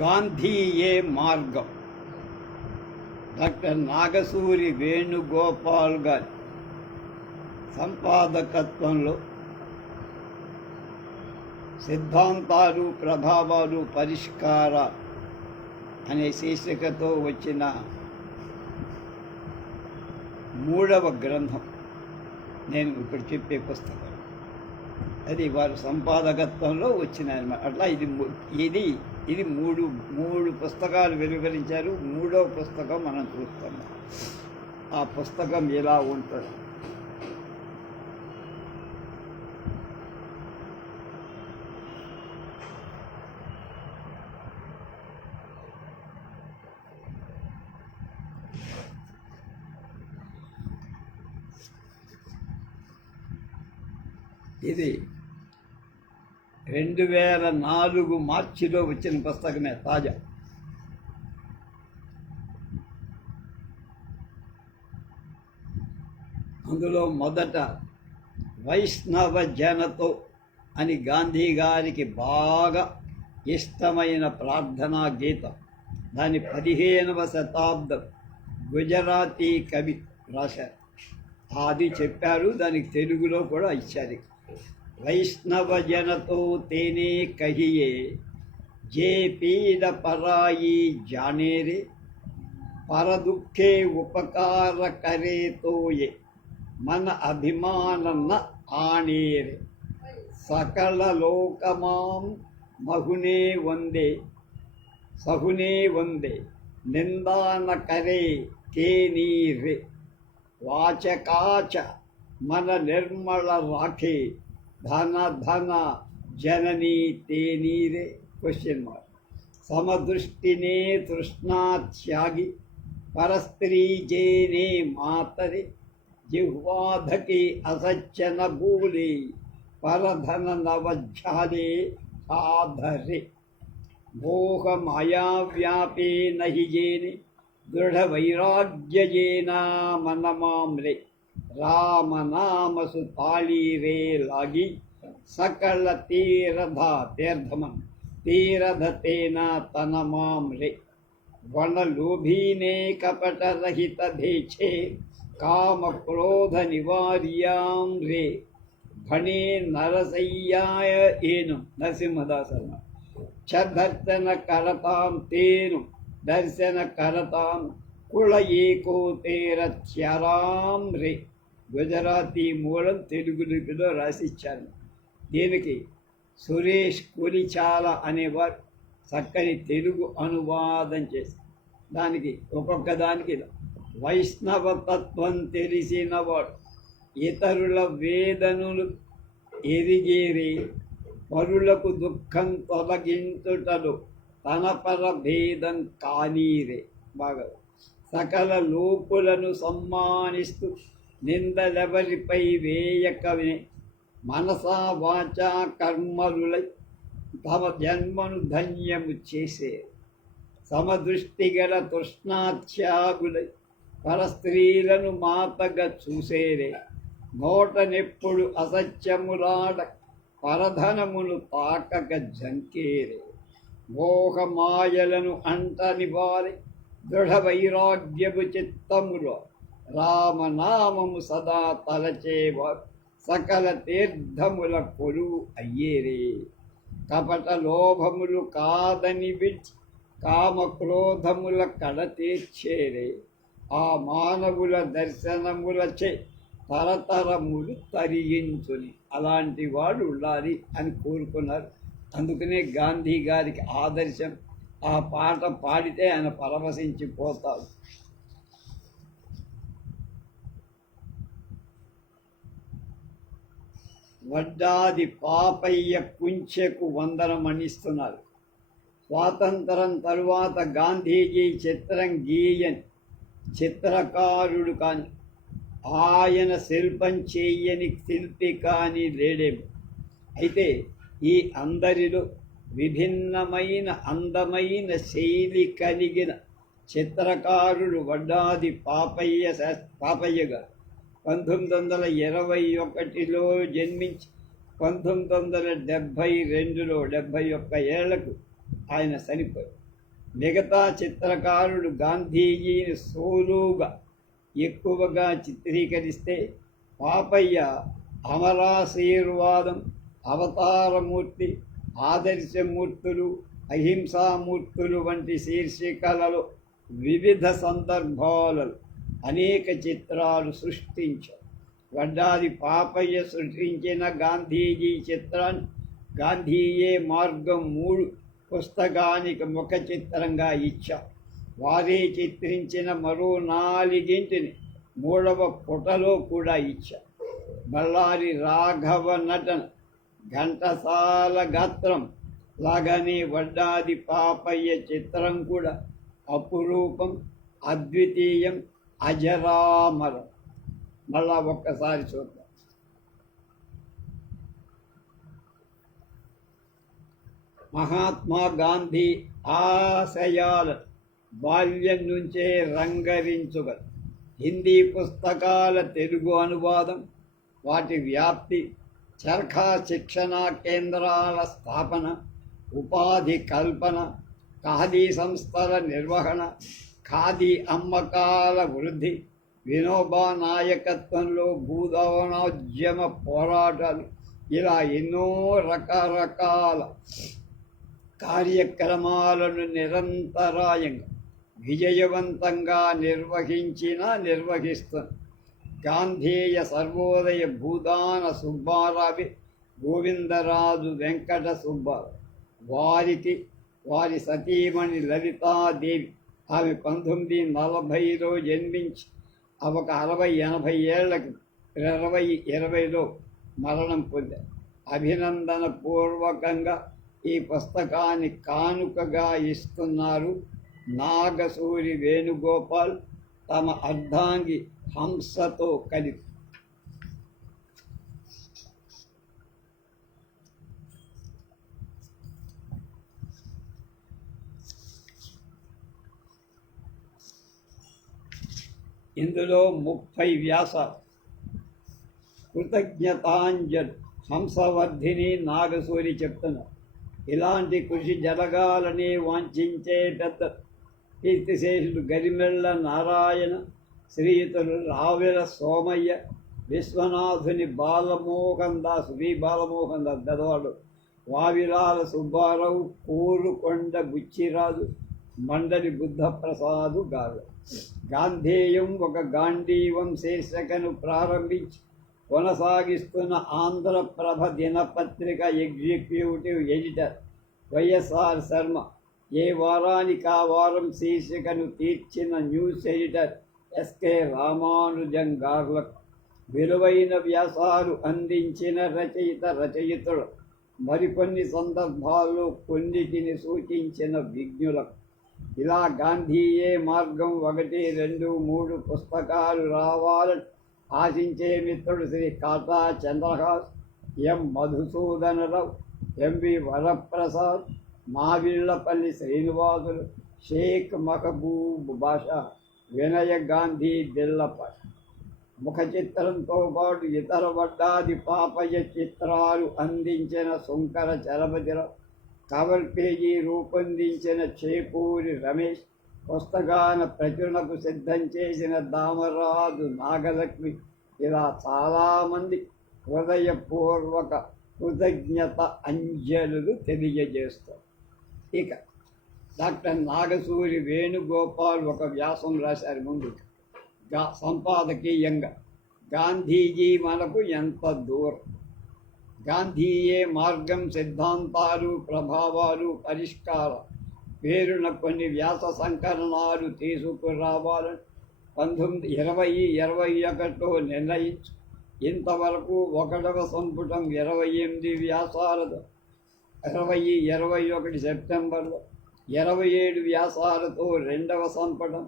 గాంధీయే మార్గం. డాక్టర్ నాగసూరి వేణుగోపాల్ గారి సంపాదకత్వంలో సిద్ధాంతాలు, ప్రభావాలు, పరిష్కార అనే శీర్షికతో వచ్చిన 3వ గ్రంథం నేను ఇప్పుడు చెప్పే పుస్తకం. అది వారి సంపాదకత్వంలో వచ్చిన అనమాట. అట్లా ఇది మూడు పుస్తకాలు వెలువరించారు. 3వ పుస్తకం మనం చూస్తున్నాం. ఆ పుస్తకం ఎలా ఉంటుంది? ఇది 2004 మార్చిలో వచ్చిన పుస్తకమే, తాజా. అందులో మొదట వైష్ణవ జనతో అని గాంధీ గారికి బాగా ఇష్టమైన ప్రార్థనా గీతం. దాని 15వ శతాబ్దం గుజరాతీ కవి రాశారు. అది చెప్పారు, దానికి తెలుగులో కూడా ఇచ్చారు. వైష్ణవ జనతో తేనే కహియే, जे पीड़ पराई जाने रे, पर दुखे उपकार करे तो ये, मन अभिमान न आने रे, सकल लोकमाम महुने वंदे सहुने वंदे, निंदा न करे के नीरे, वाचकाच मन निर्मल राखे, धन धन जननी ते नीरे. Question mark. समदृष्टिने तृष्णा त्यागी, परस्त्री जेने मातरे, जिह्वाधके असच्च न भूले, परधन नवज्झाले आधरे, मोह माया व्यापे नहि जेने, दृढ़ वैराग्य जेना मन मामरे, राम नाम सुताली रे लागी, सकल तीरधा तीर्थमन तीरध तेना तन मामरे. वन लोभीने कपट रहित धेछे, काम क्रोध निवार्याम रे, भणे नरसय्याय एनु. नरसिंहदास च दर्शन करताम तेनु, दर्शन करताम कुल एको तेरथ्यराम रे. గుజరాతీ మూలం తెలుగులో రాసిచ్చాను. దీనికి సురేష్ కొలిచాల అనేవారు చక్కని తెలుగు అనువాదం చేసి దానికి ఒక్కొక్క దానికి వైష్ణవ తత్వం తెలిసినవాడు ఇతరుల వేదనలు ఎరిగేరి, పరులకు దుఃఖం తొలగించుటలు తన పర భేదం కానీరే. బాగా సకల లోకులను సమ్మానిస్తూ నిందలెవరిపై వేయకమే, మనసా వాచా కర్మలులై తమ జన్మను ధన్యము చేసే, సమదృష్టి గల తృష్ణాత్యాగులై పరస్త్రీలను మాతగా చూసేరే, నోటనెప్పుడు అసత్యములాడ పరధనమును తాకక జంకేరే, మోహమాయలను అంటని వారి దృఢ వైరాగ్యము చిత్తములో రామనామము సదా తలచేవారు సకల తీర్థముల కొలువు అయ్యేరే. కపట లోభములు కాదని విడిచి కామ క్రోధముల కడ తీర్చేరే, ఆ మానవుల దర్శనములచే తరతరములు తరించుని. అలాంటి వాడు ఉండాలి అని కోరుకున్నారు. అందుకనే గాంధీ గారికి ఆదర్శం. ఆ పాట పాడితే ఆయన పరవశించిపోతాడు. వడ్డాది పాపయ్య కుంచెకు వందనమణిస్తున్నారు. స్వాతంత్రం తరువాత గాంధీజీ చిత్రం గీయని చిత్రకారుడు కాని, ఆయన శిల్పం చేయని శిల్పి కానీ లేడేమో. అయితే ఈ అందరిలో విభిన్నమైన అందమైన శైలి కలిగిన చిత్రకారుడు వడ్డాది పాపయ్య గారు. 1921లో జన్మించి 1972లో 71 ఏళ్లకు ఆయన చనిపోయారు. మిగతా చిత్రకారులు గాంధీజీని సోలుగా ఎక్కువగా చిత్రీకరిస్తే పాపయ్య అమరాశీర్వాదం, అవతారమూర్తి, ఆదర్శమూర్తులు, అహింసామూర్తులు వంటి శీర్షికలలో వివిధ సందర్భాలలో అనేక చిత్రాలు సృష్టించారు. వడ్డాది పాపయ్య సృష్టించిన గాంధీజీ చిత్రాన్ని గాంధీయే మార్గం 3 పుస్తకానికి ముఖ చిత్రంగా ఇచ్చారు. వారే చిత్రించిన మరో 4ని 3వ పుటలో కూడా ఇచ్చారు. బళ్ళారి రాఘవ నటన, ఘంటసాల గాత్రం లాగానే వడ్డాది పాపయ్య చిత్రం కూడా అపురూపం, అద్వితీయం, అజరామరం. మళ్ళా ఒక్కసారి చూద్దాం. మహాత్మా గాంధీ ఆశయాల బాల్యం నుంచే రంగరించుగల హిందీ పుస్తకాల తెలుగు అనువాదం, వాటి వ్యాప్తి, చరఖా శిక్షణా కేంద్రాల స్థాపన, ఉపాధి కల్పన, ఖాదీ సంస్థల నిర్వహణ, ఖాదీ అమ్మకాల వృద్ధి, వినోబా నాయకత్వంలో భూదావనోద్యమ పోరాటాలు, ఇలా ఎన్నో రకరకాల కార్యక్రమాలను నిరంతరాయంగా విజయవంతంగా నిర్వహిస్తున్న గాంధేయ సర్వోదయ భూదాన సుబ్బారావు, గోవిందరాజు వెంకట సుబ్బారావు, వారికి వారి సతీమణి లలితాదేవి, ఆమె 1940లో జన్మించి ఒక 60-80 ఏళ్లకు 2020లో మరణం పొందారు. అభినందన పూర్వకంగా ఈ పుస్తకాన్ని కానుకగా ఇస్తున్నారు నాగసూరి వేణుగోపాల్ తమ అర్ధాంగి హంసతో కలిపి. ఇందులో 30 వ్యాసాలు. కృతజ్ఞతాంజలి హంసవర్ధిని నాగసూరి చెప్తున్నారు. ఇలాంటి కృషి జరగాలని వాంఛించే పెద్ద కీర్తిశేషులు గరిమెళ్ళ నారాయణ, శ్రీయుతులు రావెల సోమయ్య, విశ్వనాథుని బాలమోహన్ దాస్, వి బాలమోహన్ దాస్ గదవాడు, వావిలాల సుబ్బారావు, కోరుకొండ బుచ్చిరాజు, మండలి బుద్ధప్రసాదు గారు. గాంధేయం ఒక గాంధీవం శీర్షికను ప్రారంభించి కొనసాగిస్తున్న ఆంధ్రప్రభ దినపత్రిక ఎగ్జిక్యూటివ్ ఎడిటర్ వైఎస్ఆర్ శర్మ, ఏ వారానికి ఆ వారం శీర్షికను తీర్చిన న్యూస్ ఎడిటర్ ఎస్కే రామానుజం గార్లకు, విలువైన వ్యాసాలు అందించిన రచయితలు, మరికొన్ని సందర్భాల్లో కొన్నిటిని సూచించిన విజ్ఞులకు, ఇలా గాంధీయే మార్గం 1, 2, 3 పుస్తకాలు రావాలని ఆశించే మిత్రుడు శ్రీ కాటా చంద్రహాస్, ఎం మధుసూదనరావు, ఎంవి వరప్రసాద్, మావిళ్లపల్లి శ్రీనివాసులు, షేక్ మహబూబ్ బాషా, వినయ గాంధీ దిల్లపై ముఖ చిత్రంతో పాటు ఇతర వడ్డాది పాపయ్య చిత్రాలు అందించిన శంకర చలపతిరావు, కవర్ పేజీ రూపొందించిన చేపూరి రమేష్, పుస్తకాన ప్రచురణకు సిద్ధం చేసిన దామరాజు నాగలక్ష్మి, ఇలా చాలామంది హృదయపూర్వక కృతజ్ఞత అంజలులు తెలియజేస్తారు. ఇక డాక్టర్ నాగసూరి వేణుగోపాల్ ఒక వ్యాసం రాశారు ముందు సంపాదకీయంగా, గాంధీజీ మనకు ఎంత దూరం, గాంధీయే మార్గం, సిద్ధాంతాలు, ప్రభావాలు, పరిష్కారం పేరున కొన్ని వ్యాస సంకలనాలు తీసుకురావాలని 1920-21లో నిర్ణయించు ఇంతవరకు 1వ సంపుటం 28 వ్యాసాలతో 2021 సెప్టెంబర్లో 27 వ్యాసాలతో 2వ సంపుటం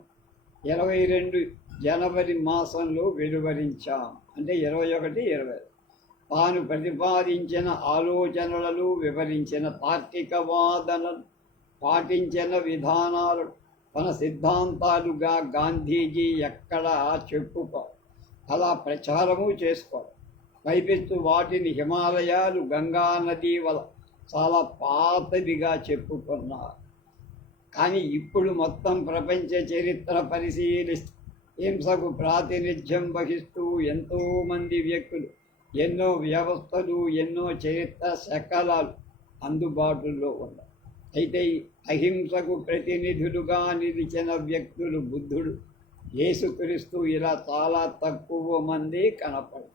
22 జనవరి మాసంలో వెలువరించాం. అంటే 21-20 తాను ప్రతిపాదించిన ఆలోచనలను వివరించిన తార్కిక వాదనలు, పాటించిన విధానాలు తన సిద్ధాంతాలుగా గాంధీజీ ఎక్కడా చెప్పుకో, అలా ప్రచారము చేసుకో, పైపెత్తు వాటిని హిమాలయాలు, గంగా నది వల్ల చాలా పాతవిగా చెప్పుకున్నారు. కానీ ఇప్పుడు మొత్తం ప్రపంచ చరిత్ర పరిశీలిస్తే హింసకు ప్రాతినిధ్యం వహిస్తూ ఎంతోమంది వ్యక్తులు, ఎన్నో వ్యవస్థలు, ఎన్నో చరిత్ర శకలాలు అందుబాటులో ఉన్నాయి. అయితే అహింసకు ప్రతినిధులుగా నిలిచిన వ్యక్తులు బుద్ధుడు, యేసుక్రీస్తు ఇలా చాలా తక్కువ మంది కనపడతారు.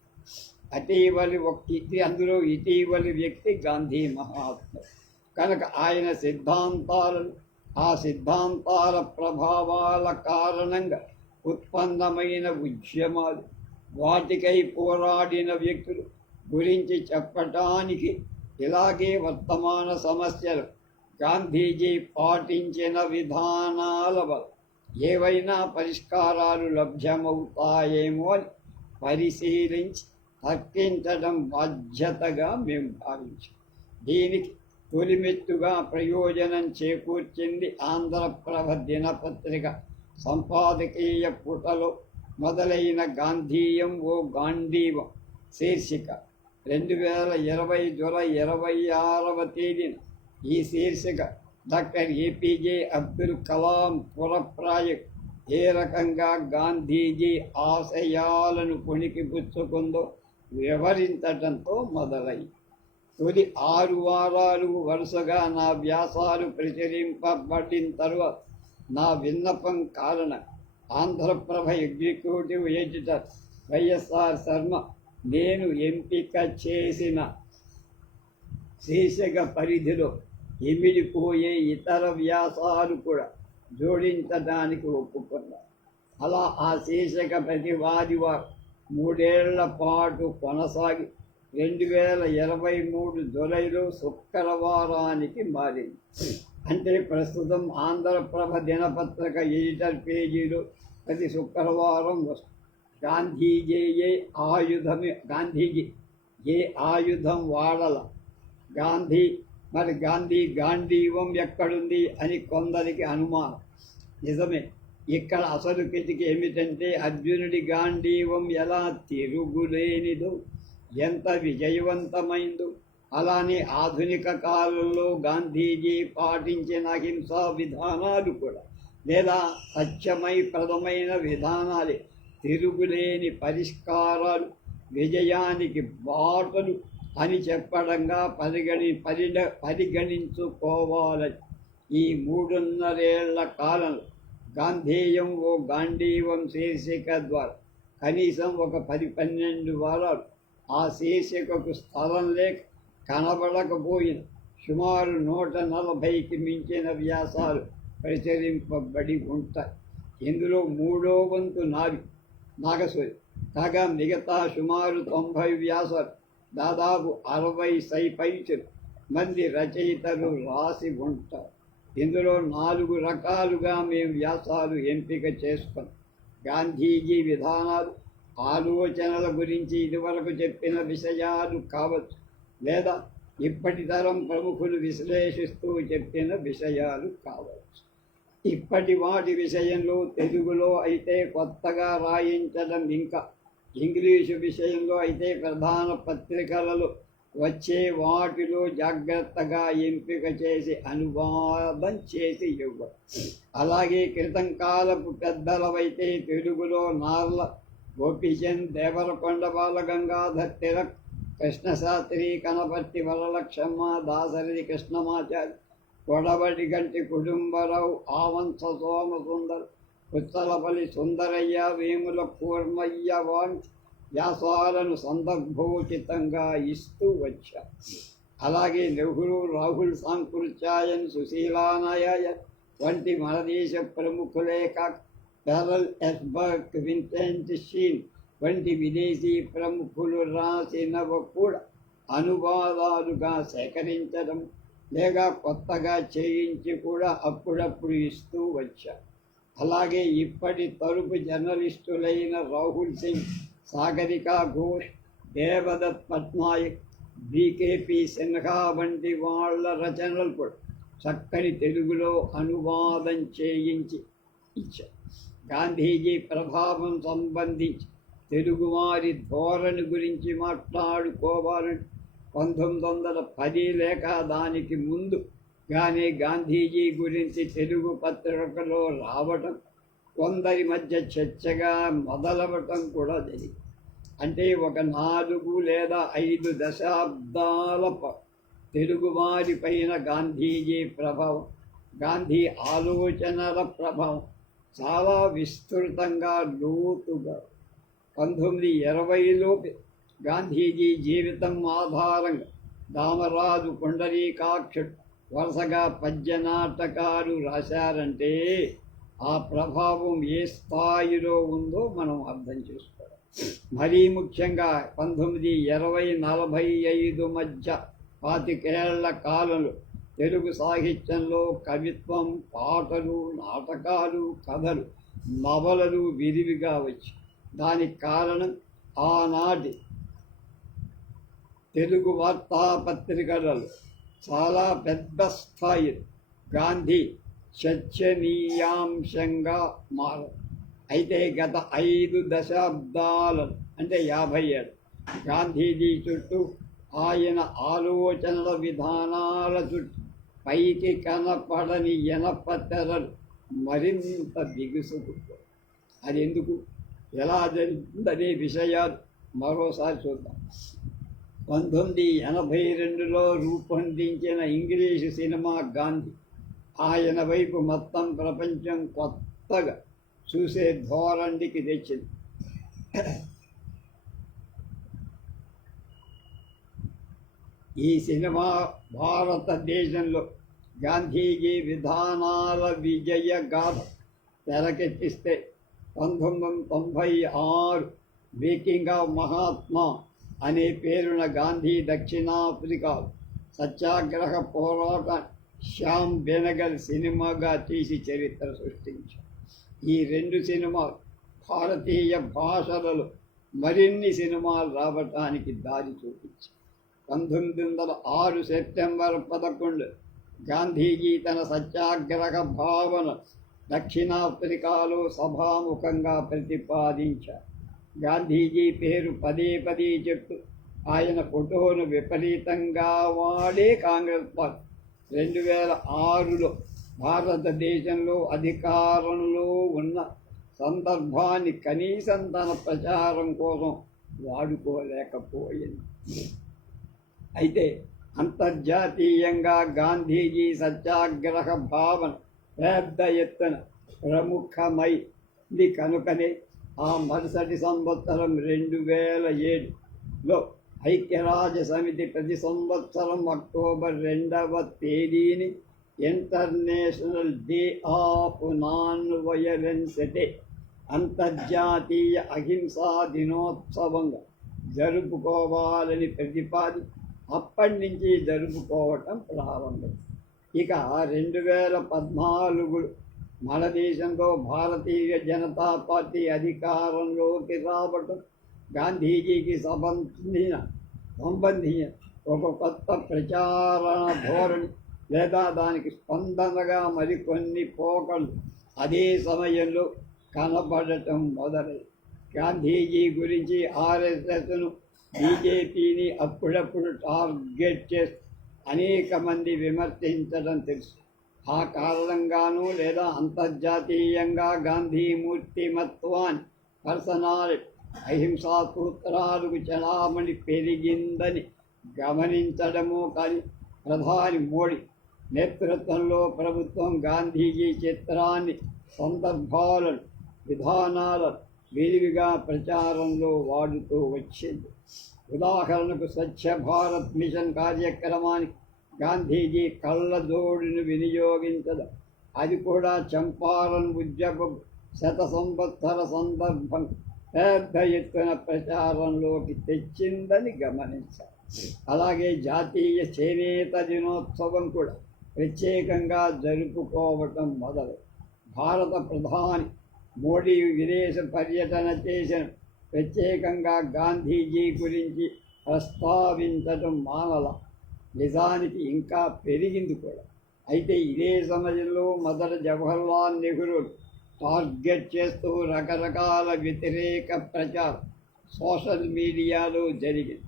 అందులో ఇటీవలి వ్యక్తి గాంధీ మహాత్ముడు కనుక ఆయన సిద్ధాంతాలను, ఆ సిద్ధాంతాల ప్రభావాల కారణంగా ఉత్పన్నమైన ఉద్యమాలు, వాటికై పోరాడిన వ్యక్తులు గురించి చెప్పటానికి ఇలాగే వర్తమాన సమస్యలు గాంధీజీ పాటించిన విధానాల వల్ల ఏవైనా పరిష్కారాలు లభ్యమవుతాయేమో అని పరిశీలించి తర్కించడం బాధ్యతగా మేము భావించాం. దీనికి తొలిమెట్టుగా ప్రయోజనం చేకూర్చింది ఆంధ్రప్రభ దినపత్రిక సంపాదకీయ పుటలో మొదలైన గాంధీయం ఓ గాంధీవం శీర్షిక 2020 జూలై 26వ తేదీన. ఈ శీర్షిక డాక్టర్ ఏపీజే అబ్దుల్ కలాం పురప్రాయం ఏ రకంగా గాంధీజీ ఆశయాలను పుణికిపుచ్చుకుందో వివరించటంతో మొదలైంది. తొలి 6 వారాలు వరుసగా నా వ్యాసాలు ప్రచురింపబడిన తరువాత నా విన్నపం కారణం ఆంధ్రప్రభ ఎగ్జిక్యూటివ్ ఎడిటర్ వైఎస్ఆర్ శర్మ నేను ఎంపిక చేసిన శీర్షిక పరిధిలో ఇమిడిపోయే ఇతర వ్యాసాలు కూడా జోడించడానికి ఒప్పుకున్నారు. అలా ఆ శీర్షిక ప్రతి ఆదివారం 3 ఏళ్ల పాటు కొనసాగి 2023 జూలైలో శుక్రవారానికి మారింది. అంటే ప్రస్తుతం ఆంధ్రప్రభ దినపత్రిక ఎడిటర్ పేజీలో ప్రతి శుక్రవారం వస్తుంది. గాంధీజీ ఏ ఆయుధం వాడల, గాంధీ గాంధీవం ఎక్కడుంది అని కొందరికి అనుమానం. నిజమే. ఇక్కడ అసలు కిటికీ ఏమిటంటే అర్జునుడి గాంధీవం ఎలా తిరుగులేనిదో, ఎంత విజయవంతమైందో, అలానే ఆధునిక కాలంలో గాంధీజీ పాటించిన అహింసా విధానాలు కూడా, లేదా సత్యమైప్రదమైన విధానాలే తిరుగులేని పరిష్కారాలు, విజయానికి బాటలు అని చెప్పడంగా పరిగణించుకోవాలని ఈ 3.5 ఏళ్ల కాలంలో గాంధేయం ఓ గాంధీవం శీర్షిక ద్వారా కనీసం ఒక 10-12 వారాలు ఆ శీర్షికకు స్థలం లేక కనబడకపోయిన సుమారు 140కి మించిన వ్యాసాలు ప్రచురింపబడి ఉంటాయి. ఇందులో 3వ వంతు నాగసూరి, కాగా మిగతా సుమారు 90 వ్యాసాలు దాదాపు 60 పైచలు మంది రచయితలు రాసి ఉంటారు. ఇందులో 4 రకాలుగా మేము వ్యాసాలు ఎంపిక చేసుకున్నాం. గాంధీజీ విధానాలు, ఆలోచనల గురించి ఇదివరకు చెప్పిన విషయాలు కావచ్చు, లేదా ఇప్పటి తరం ప్రముఖులు విశ్లేషిస్తూ చెప్పిన విషయాలు కావచ్చు. ఇప్పటి వాటి విషయంలో తెలుగులో అయితే కొత్తగా రాయించడం, ఇంకా ఇంగ్లీషు విషయంలో అయితే ప్రధాన పత్రికలలో వచ్చే వాటిలో జాగ్రత్తగా ఎంపిక చేసి అనువాదం చేసి ఇవ్వరు. అలాగే క్రితం కాలపు పెద్దలవైతే తెలుగులో నార్ల గోపీచంద్, దేవరకొండ బాలగంగాధర్ తిలక్, కృష్ణశాస్త్రి, కనపర్తి వరలక్ష్మమ్మ, దాసరి కృష్ణమాచారి, కొడవడి గంటి కుటుంబరావు, ఆవంశ సోమసుందర్, పుచ్చలపల్లి సుందరయ్య, వేముల కూర్మయ్య వంటి వ్యాసాలను సందర్భోచితంగా ఇస్తూ వచ్చారు. అలాగే నెహ్రూ, రాహుల్ సాంకృత్యాయన్, సుశీలానాయర్ వంటి మన దేశ ప్రముఖులే కాక పెరల్ ఎస్బర్గ్, విన్సెంట్ షీన్ వంటి విదేశీ ప్రముఖులు రాసినవి కూడా అనువాదాలుగా సేకరించడం, లేక కొత్తగా చేయించి కూడా అప్పుడప్పుడు ఇస్తూ వచ్చారు. అలాగే ఇప్పటి తరపు జర్నలిస్టులైన రాహుల్ సింగ్, సాగరికా ఘోష్, దేవదత్ పట్నాయక్, బీకేపీ సిన్హా వంటి వాళ్ళ రచనలు కూడా చక్కని తెలుగులో అనువాదం చేయించి ఇచ్చారు. గాంధీజీ ప్రభావం సంబంధించి తెలుగువారి ధోరణి గురించి మాట్లాడుకోవాలని 1910 లేక దానికి ముందు కానీ గాంధీజీ గురించి తెలుగు పత్రికలో రావటం, కొందరి మధ్య చర్చగా మొదలవటం కూడా జరిగింది. అంటే ఒక 4 లేదా 5 దశాబ్దాల తెలుగువారి పైన గాంధీజీ ప్రభావం, గాంధీ ఆలోచనల ప్రభావం చాలా విస్తృతంగా, లోతుగా 1920లో గాంధీజీ జీవితం ఆధారంగా దామరాజు, పుండరీకాక్షుడు వరుసగా పద్య నాటకాలు రాశారంటే ఆ ప్రభావం ఏ స్థాయిలో ఉందో మనం అర్థం చేసుకోవాలి. మరీ ముఖ్యంగా 1920-45 మధ్య 25 ఏళ్ల కాలంలో తెలుగు సాహిత్యంలో కవిత్వం, పాటలు, నాటకాలు, కథలు, నవలలు విరివిగా వచ్చి, దానికి కారణం ఆనాటి తెలుగు వార్తాపత్రికలలో చాలా పెద్ద స్థాయి గాంధీ చర్చనీయాంశంగా మారారు. అయితే గత 5 దశాబ్దాలు అంటే 50 ఏళ్ళు గాంధీజీ చుట్టూ, ఆయన ఆలోచనల విధానాల చుట్టూ పైకి కనపడని ఇనప తెరలు మరింత బిగుసుకుంటాయి. అది ఎందుకు, ఎలా జరిగిందనే విషయాలు మరోసారి చూద్దాం. 1982లో రూపొందించిన ఇంగ్లీషు సినిమా గాంధీ ఆయన వైపు మొత్తం ప్రపంచం కొత్తగా చూసే ధోరణికి తెచ్చింది. ఈ సినిమా భారతదేశంలో గాంధీజీ విధానాల విజయ గాథ తెరకెక్కిస్తే 1996 మేకింగ్ ఆఫ్ మహాత్మా అనే పేరున గాంధీ దక్షిణాఫ్రికా సత్యాగ్రహ పోరాట శ్యామ్ బెనగల్ సినిమాగా తీసి చరిత్ర సృష్టించారు. ఈ 2 సినిమాలు భారతీయ భాషలలో మరిన్ని సినిమాలు రావటానికి దారి చూపించారు. 1906 సెప్టెంబర్ 11 గాంధీజీ తన సత్యాగ్రహ భావన దక్షిణాఫ్రికాలో సభాముఖంగా ప్రతిపాదించారు. గాంధీజీ పేరు పదే పదే చెప్తూ ఆయన ఫోటోను విపరీతంగా వాడే కాంగ్రెస్ పార్టీ 2006లో భారతదేశంలో అధికారంలో ఉన్న సందర్భాన్ని కనీసం తన ప్రచారం కోసం వాడుకోలేకపోయింది. అయితే అంతర్జాతీయంగా గాంధీజీ సత్యాగ్రహ భావన పెద్ద ఎత్తున ప్రముఖమైంది కనుకనే ఆ మరుసటి సంవత్సరం 2007లో ఐక్యరాజ్య సమితి ప్రతి సంవత్సరం అక్టోబర్ 2వ తేదీని international day of non violence day, అంతర్జాతీయ అహింసా దినోత్సవంగా జరుపుకోవాలని ప్రతిపాది అప్పటి నుంచి జరుపుకోవటం ప్రారంభం. ఇక 2014 మన దేశంలో భారతీయ జనతా పార్టీ అధికారంలోకి రావటం గాంధీజీకి సంబంధించిన ఒక కొత్త ప్రచారణ ధోరణి లేదా దానికి స్పందనగా మరికొన్ని పోకలు అదే సమయంలో కనబడటం మొదలై గాంధీజీ గురించి ఆర్ఎస్ఎస్ను, బీజేపీని అప్పుడప్పుడు టార్గెట్ చేస్తూ అనేక మంది విమర్శించడం తెలుసు. ఆ కారణంగానూ లేదా అంతర్జాతీయంగా గాంధీ మూర్తిమత్వాన్ని, పర్సనాలిటీ, అహింసా సూత్రాలకు చలామణి పెరిగిందని గమనించడమో కానీ ప్రధాని మోడీ నేతృత్వంలో ప్రభుత్వం గాంధీజీ చిత్రాన్ని, సందర్భాలను, విధానాలను విరివిగా ప్రచారంలో వాడుతూ వచ్చింది. ఉదాహరణకు స్వచ్ఛ భారత్ మిషన్ కార్యక్రమానికి గాంధీజీ కళ్ళజోడును వినియోగించడం, అది కూడా చంపారన్ ఉద్యమం సంవత్సర సందర్భం పెద్ద ఎత్తున ప్రచారంలోకి తెచ్చిందని గమనించారు. అలాగే జాతీయ చేనేత దినోత్సవం కూడా ప్రత్యేకంగా జరుపుకోవటం మొదలు. భారత ప్రధాని మోడీ విదేశ పర్యటన చేసిన ప్రత్యేకంగా గాంధీజీ గురించి ప్రస్తావించడం మానల, నిజానికి ఇంకా పెరిగింది కూడా. అయితే ఇదే సమయంలో మొదట జవహర్లాల్ నెహ్రూ టార్గెట్ చేస్తూ రకరకాల వ్యతిరేక ప్రచారం సోషల్ మీడియాలో జరిగింది.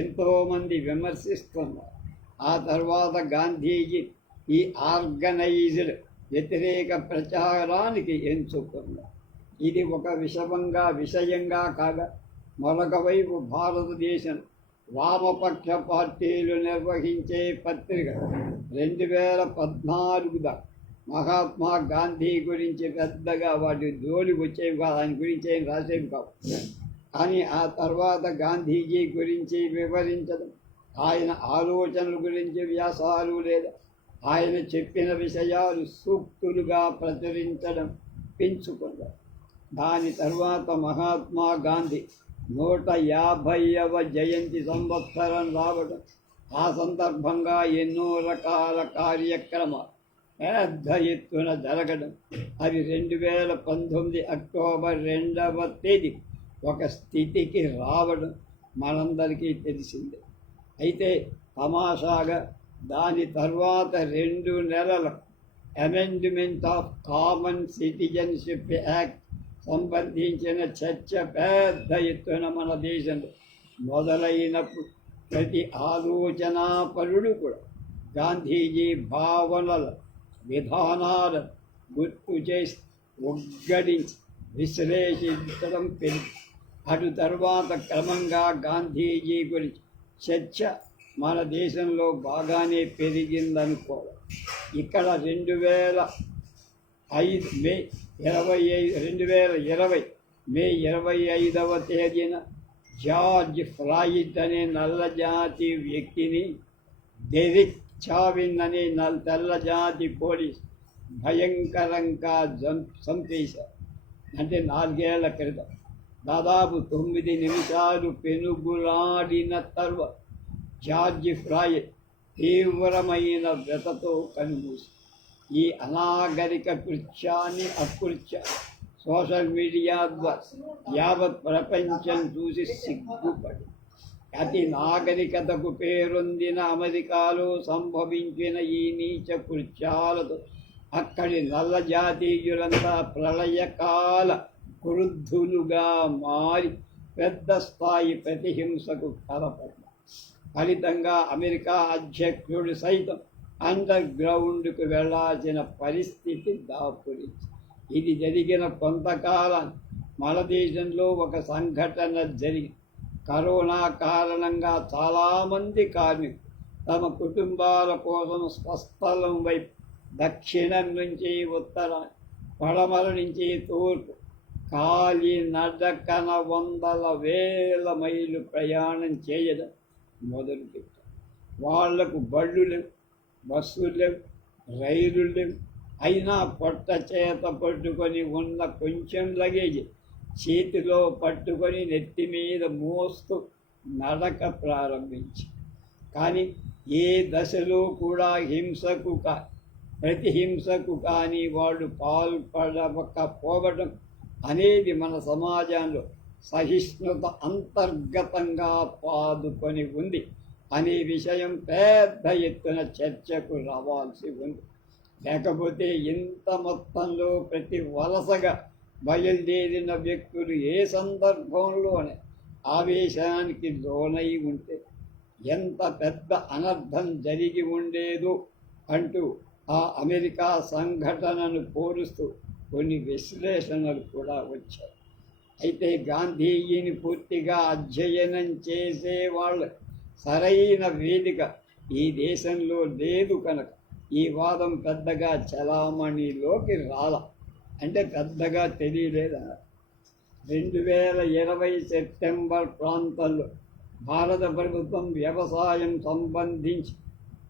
ఎంతోమంది విమర్శిస్తున్నారు. ఆ తర్వాత గాంధీజీ ఈ ఆర్గనైజ్డ్ వ్యతిరేక ప్రచారానికి ఎంచుకున్నారు. ఇది ఒక విషయంగా కాగా, మరొక వైపు భారతదేశం వామపక్ష పార్టీలు నిర్వహించే పత్రిక 2014 మహాత్మా గాంధీ గురించి పెద్దగా వాటి జోలి వచ్చేవి కాదు, ఆయన గురించి ఏం రాసేవి కావు. కానీ ఆ తర్వాత గాంధీజీ గురించి వివరించడం, ఆయన ఆలోచనల గురించి వ్యాసాలు లేదా ఆయన చెప్పిన విషయాలు సూక్తులుగా ప్రచురించడం పెంచుకున్నారు. దాని తర్వాత మహాత్మా గాంధీ 150వ జయంతి సంవత్సరం రావడం, ఆ సందర్భంగా ఎన్నో రకాల కార్యక్రమాలు పెద్ద ఎత్తున జరగడం, అవి 2019 అక్టోబర్ 2వ తేదీ ఒక స్థితికి రావడం మనందరికీ తెలిసిందే. అయితే తమాషాగా దాని తర్వాత 2 నెలలకు amendment of common citizenship act సంబంధించిన చర్చ పెద్ద ఎత్తున మన దేశంలో మొదలైనప్పుడు ప్రతి ఆలోచనాపరుడు కూడా గాంధీజీ భావనల విధానాలను గుర్తు చేసి ఉగ్గడించి విశ్లేషించడం పెరిగి, అటు తర్వాత క్రమంగా గాంధీజీ గురించి చర్చ మన దేశంలో బాగానే పెరిగిందనుకోవాలి. ఇక్కడ 2020 మే 25వ తేదీన జార్జ్ ఫ్లాయిడ్ అనే నల్లజాతి వ్యక్తిని డెరిక్ చావిన్ అనే తెల్లజాతి పోలీస్ భయంకరంగా చంపేశారు. అంటే 4 ఏళ్ల క్రితం. దాదాపు 9 నిమిషాలు పెనుగులాడిన తర్వాత జార్జ్ ఫ్లాయిడ్ తీవ్రమైన వ్యతతో కన్నుమూసి ఈ అనాగరిక కృత్యాన్ని సోషల్ మీడియా ద్వారా యావత్ ప్రపంచం చూసి సిగ్గుపడి, అతి నాగరికతకు పేరొందిన అమెరికాలో సంభవించిన ఈ నీచ కృత్యాలతో అక్కడి నల్ల జాతీయులంతా ప్రళయకాల క్రుద్ధులుగా మారి పెద్ద స్థాయి ప్రతిహింసకు తలపడ్డారు. ఫలితంగా అమెరికా అధ్యక్షుడు సైతం అండర్ గ్రౌండ్కు వెళ్లాల్సిన పరిస్థితి దాపురించింది. ఇది జరిగిన కొంతకాలం మన దేశంలో ఒక సంఘటన జరిగి, కరోనా కారణంగా చాలామంది కార్మికులు తమ కుటుంబాల కోసం స్వస్థలం వైపు దక్షిణం నుంచి ఉత్తరాన్ని, పడమర నుంచి తూర్పు కాలినడకన 100,000 మైళ్ళు ప్రయాణం చేయడం మొదలుపెట్టారు. వాళ్లకు బళ్ళు లేవు, బస్సులు లేవు, రైలు లేవు. అయినా పొట్ట చేత పట్టుకొని ఉన్న కొంచెం లగేజ్ చేతిలో పట్టుకొని నెత్తి మీద మోస్తూ నడక ప్రారంభించి, కానీ ఏ దశలో కూడా ప్రతిహింసకు కానీ వాళ్ళు పాల్పడకపోవడం అనేది మన సమాజంలో సహిష్ణుత అంతర్గతంగా పాదుకొని ఉంది అనే విషయం పెద్ద ఎత్తున చర్చకు రావాల్సి ఉంది. లేకపోతే ఇంత మొత్తంలో ప్రతి వలసగా బయలుదేరిన వ్యక్తులు ఏ సందర్భంలోనే ఆవేశానికి లోనై ఉంటే ఎంత పెద్ద అనర్థం జరిగి ఉండేదో అంటూ ఆ అమెరికా సంఘటనను పోలుస్తూ కొన్ని విశ్లేషణలు కూడా వచ్చాయి. అయితే గాంధీజీని పూర్తిగా అధ్యయనం చేసే వాళ్ళ సరైన వేదిక ఈ దేశంలో లేదు కనుక ఈ వాదం పెద్దగా చలామణిలోకి అంటే పెద్దగా తెలియలేదన్నారు. 2020 సెప్టెంబర్ ప్రాంతంలో భారత ప్రభుత్వం వ్యవసాయం సంబంధించి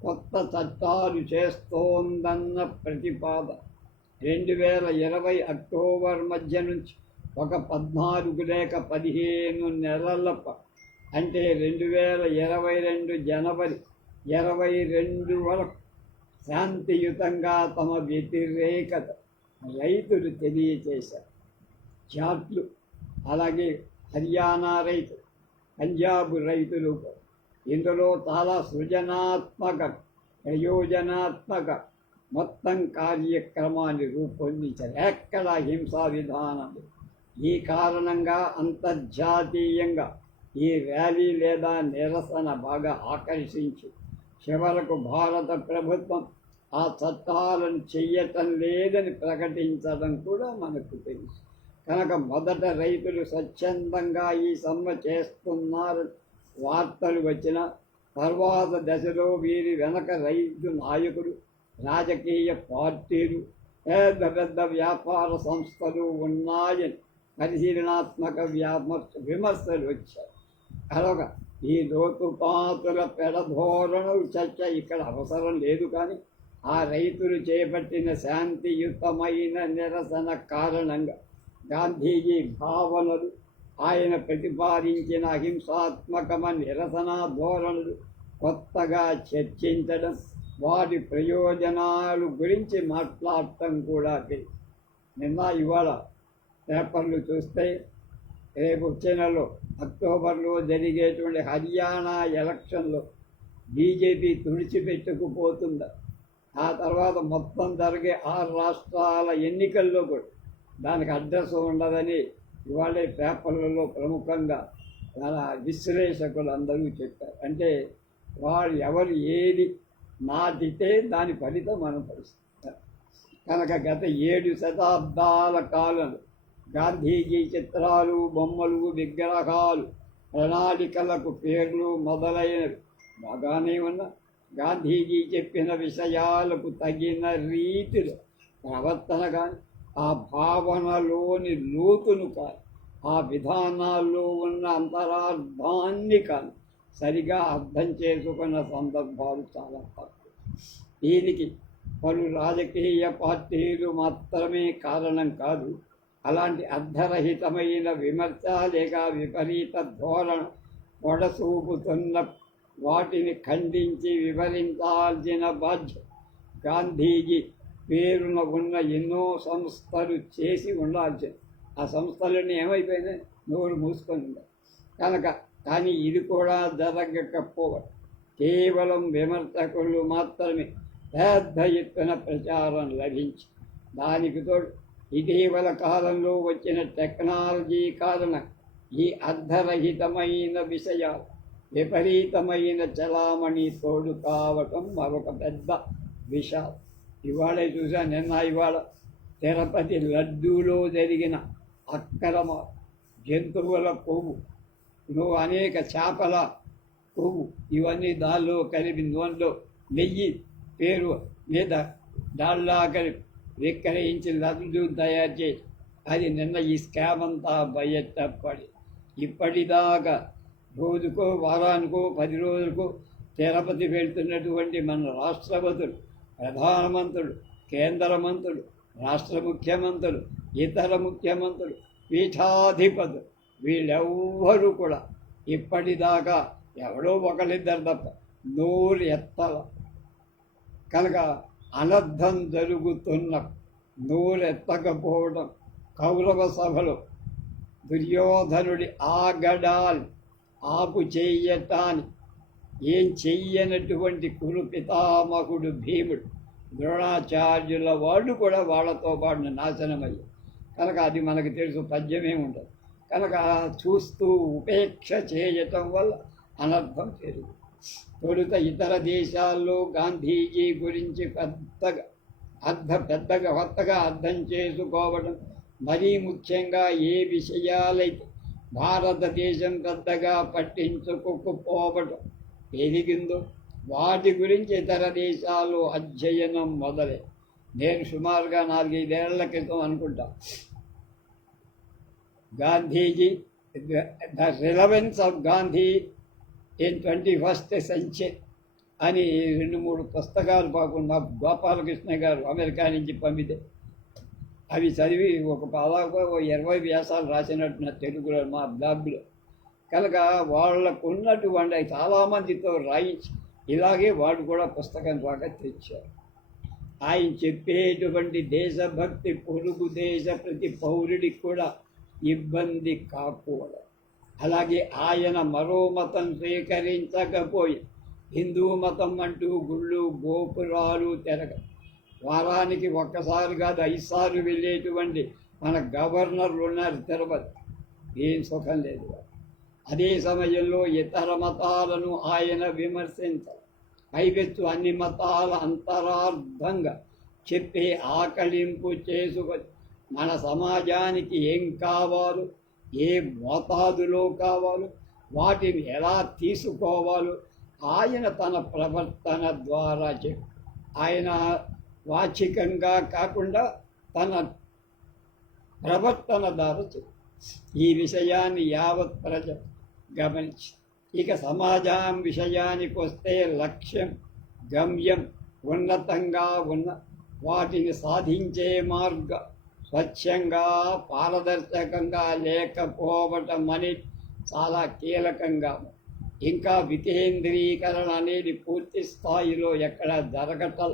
కొత్త చట్టాలు చేస్తోందన్న ప్రతిపాదన 2020 అక్టోబర్ మధ్య నుంచి ఒక 14 లేక 15 నెలల అంటే 2022 జనవరి 22 వరకు శాంతియుతంగా తమ వ్యతిరేకత రైతులు తెలియచేశారు. జాట్లు, అలాగే హర్యానా రైతులు, పంజాబ్ రైతులు ఇందులో చాలా సృజనాత్మక, ప్రయోజనాత్మక మొత్తం కార్యక్రమాన్ని రూపొందించారు. ఎక్కడ హింసా విధానాలు. ఈ కారణంగా అంతర్జాతీయంగా ఈ ర్యాలీ లేదా నిరసన బాగా ఆకర్షించి చివరకు భారత ప్రభుత్వం ఆ చట్టాలను చెయ్యటం లేదని ప్రకటించడం కూడా మనకు తెలుసు. కనుక మొదట రైతులు స్వచ్ఛందంగా ఈ సమ్మె చేస్తున్నారు వార్తలు వచ్చిన తర్వాత దశలో వీరి వెనక రైతు నాయకులు, రాజకీయ పార్టీలు, పెద్ద పెద్ద వ్యాపార సంస్థలు ఉన్నాయని పరిశీలనాత్మక విమర్శలు వచ్చాయి. కనుక ఈ లోతుపాతుల పెడధోరణుల చర్చ ఇక్కడ అవసరం లేదు. కానీ ఆ రైతులు చేపట్టిన శాంతియుతమైన నిరసన కారణంగా గాంధీజీ భావనలు, ఆయన ప్రతిపాదించిన అహింసాత్మకమైన నిరసన ధోరణులు కొత్తగా చర్చించడం, వాటి ప్రయోజనాలు గురించి మాట్లాడటం కూడా తెలుసు. నిన్న ఇవాళ పేపర్లు చూస్తే రేపు వచ్చే నెలలో అక్టోబర్లో జరిగేటువంటి హర్యానా ఎలక్షన్లో బీజేపీ తుడిచిపెట్టుకుపోతుందా, ఆ తర్వాత మొత్తం జరిగే 6 రాష్ట్రాల ఎన్నికల్లో కూడా దానికి అడ్రస్ ఉండదని ఇవాళ పేపర్లలో ప్రముఖంగా విశ్లేషకులు అందరూ చెప్పారు. అంటే వాళ్ళు ఎవరు ఏది నాటితే దాని ఫలితం మనం పరిస్థితి. కనుక గత 7 శతాబ్దాల కాలంలో గాంధీజీ చిత్రాలు, బొమ్మలు, విగ్రహాలు, ప్రణాళికలకు పేర్లు మొదలైనవి బాగానే ఉన్న గాంధీజీ చెప్పిన విషయాలకు తగిన రీతిలో ప్రవర్తన కానీ, ఆ భావనలోని లోతును కానీ, ఆ విధానాల్లో ఉన్న అంతరార్థాన్ని కానీ సరిగా అర్థం చేసుకున్న సందర్భాలు చాలా తక్కువ. దీనికి పలు రాజకీయ పార్టీలు మాత్రమే కారణం కాదు. అలాంటి అర్ధరహితమైన విమర్శ లేక విపరీత ధోరణ పొడసూపుతున్న వాటిని ఖండించి వివరించాల్సిన బాధ్యత గాంధీజీ పేరున ఉన్న ఎన్నో సంస్థలు చేసి ఉండాల్సింది. ఆ సంస్థలన్నీ ఏమైపోయినాయి, నోరు మూసుకొని ఉన్నాయి. కానీ ఇది కూడా జరగకపోవడం, కేవలం విమర్శకులు మాత్రమే పెద్ద ఎత్తున ప్రచారం లభించి, దానికి తోడు ఇటీవల కాలంలో వచ్చిన టెక్నాలజీ కారణం ఈ అర్ధరహితమైన విషయాలు విపరీతమైన చలామణి తోడు కావటం మరొక పెద్ద విషయం. ఇవాళ చూసా, ఇవాళ తిరుపతి లడ్డూలో జరిగిన అక్రమ జంతువుల కొవ్వు, అనేక చేపల కొవ్వు, ఇవన్నీ దానిలో కలిపి నూనెలో నెయ్యి పేరు మీద దాళ్ళా కలిపి విక్రయించి లడ్డు తయారు చేసి అది నిన్న ఈ స్కామ్ అంతా బయటపడి ఇప్పటిదాకా రోజుకో వారానికో 10 రోజులకో తిరుపతి వెళ్తున్నటువంటి మన రాష్ట్రపతులు, ప్రధానమంత్రులు, కేంద్ర మంత్రులు, రాష్ట్ర ముఖ్యమంత్రులు, ఇతర ముఖ్యమంత్రులు, పీఠాధిపతులు వీళ్ళెవ్వరూ కూడా ఇప్పటిదాకా ఎవడో ఒకరిద్దరు తప్ప నోరు ఎత్తల. కనుక అనర్థం జరుగుతున్న నోరు ఎత్తకపోవడం, కౌరవ సభలో దుర్యోధనుడి ఆగడాలు ఆపు చెయ్యటాన్ని ఏం చెయ్యనటువంటి కురు పితామహుడు భీముడు, ద్రోణాచార్యుల వాళ్ళు కూడా వాళ్ళతో పాటు నాశనమయ్యారు. కనుక అది మనకు తెలుసు, పద్యమే ఉండదు. కనుక చూస్తూ ఉపేక్ష చేయటం వల్ల అనర్థం పెరుగు. తొలుత ఇతర దేశాల్లో గాంధీజీ గురించి పెద్దగా కొత్తగా అర్థం చేసుకోవడం, మరీ ముఖ్యంగా ఏ విషయాలైతే భారతదేశం పెద్దగా పట్టించుకోకపోవడం పెరిగిందో వాటి గురించి ఇతర దేశాల్లో అధ్యయనం మొదలై. నేను సుమారుగా 4-5 ఏళ్ల క్రితం అనుకుంటా, Gandhiji the relevance of Gandhi in 21st century అని 2-3 పుస్తకాలు పాకుండా గోపాలకృష్ణ గారు అమెరికా నుంచి పంపితే అవి చదివి ఒక 20 వ్యాసాలు రాసినట్టు నా తెలుగులో మా బ్లాగ్లో. కనుక వాళ్ళకు ఉన్నటువంటి చాలామందితో రాయించి ఇలాగే వాడు కూడా పుస్తకం రాగా తెచ్చారు. ఆయన చెప్పేటువంటి దేశభక్తి పొరుగు దేశ ప్రతి పౌరుడికి కూడా ఇబ్బంది కాకూడదు. అలాగే ఆయన మరో మతం స్వీకరించకపోయి హిందూ మతం అంటూ గుళ్ళు గోపురాలు తిరగ, వారానికి ఒక్కసారి కాదు 5 సార్లు వెళ్ళేటువంటి మన గవర్నర్లు ఉన్నారు తిరుపతి, ఏం సుఖం లేదు. అదే సమయంలో ఇతర మతాలను ఆయన విమర్శించారు. పైపెచ్చు అన్ని మతాల అంతరార్థంగా చెప్పి ఆకలింపు చేసుకొని మన సమాజానికి ఏం కావాలో, ఏ మోతాదులో కావాలో, వాటిని ఎలా తీసుకోవాలో ఆయన తన ప్రవర్తన ద్వారా ఆయన వాచికంగా కాకుండా తన ప్రవర్తన ద్వారా ఈ విషయాన్ని యావత్ ప్రజ గమనించి ఇక సమాజం విషయానికి వస్తే లక్ష్యం గమ్యం ఉన్నతంగా ఉన్న వాటిని సాధించే మార్గ స్వచ్ఛంగా పారదర్శకంగా లేకపోవటం అనేది చాలా కీలకంగా. ఇంకా వికేంద్రీకరణ అనేది పూర్తి స్థాయిలో ఎక్కడ జరగటం.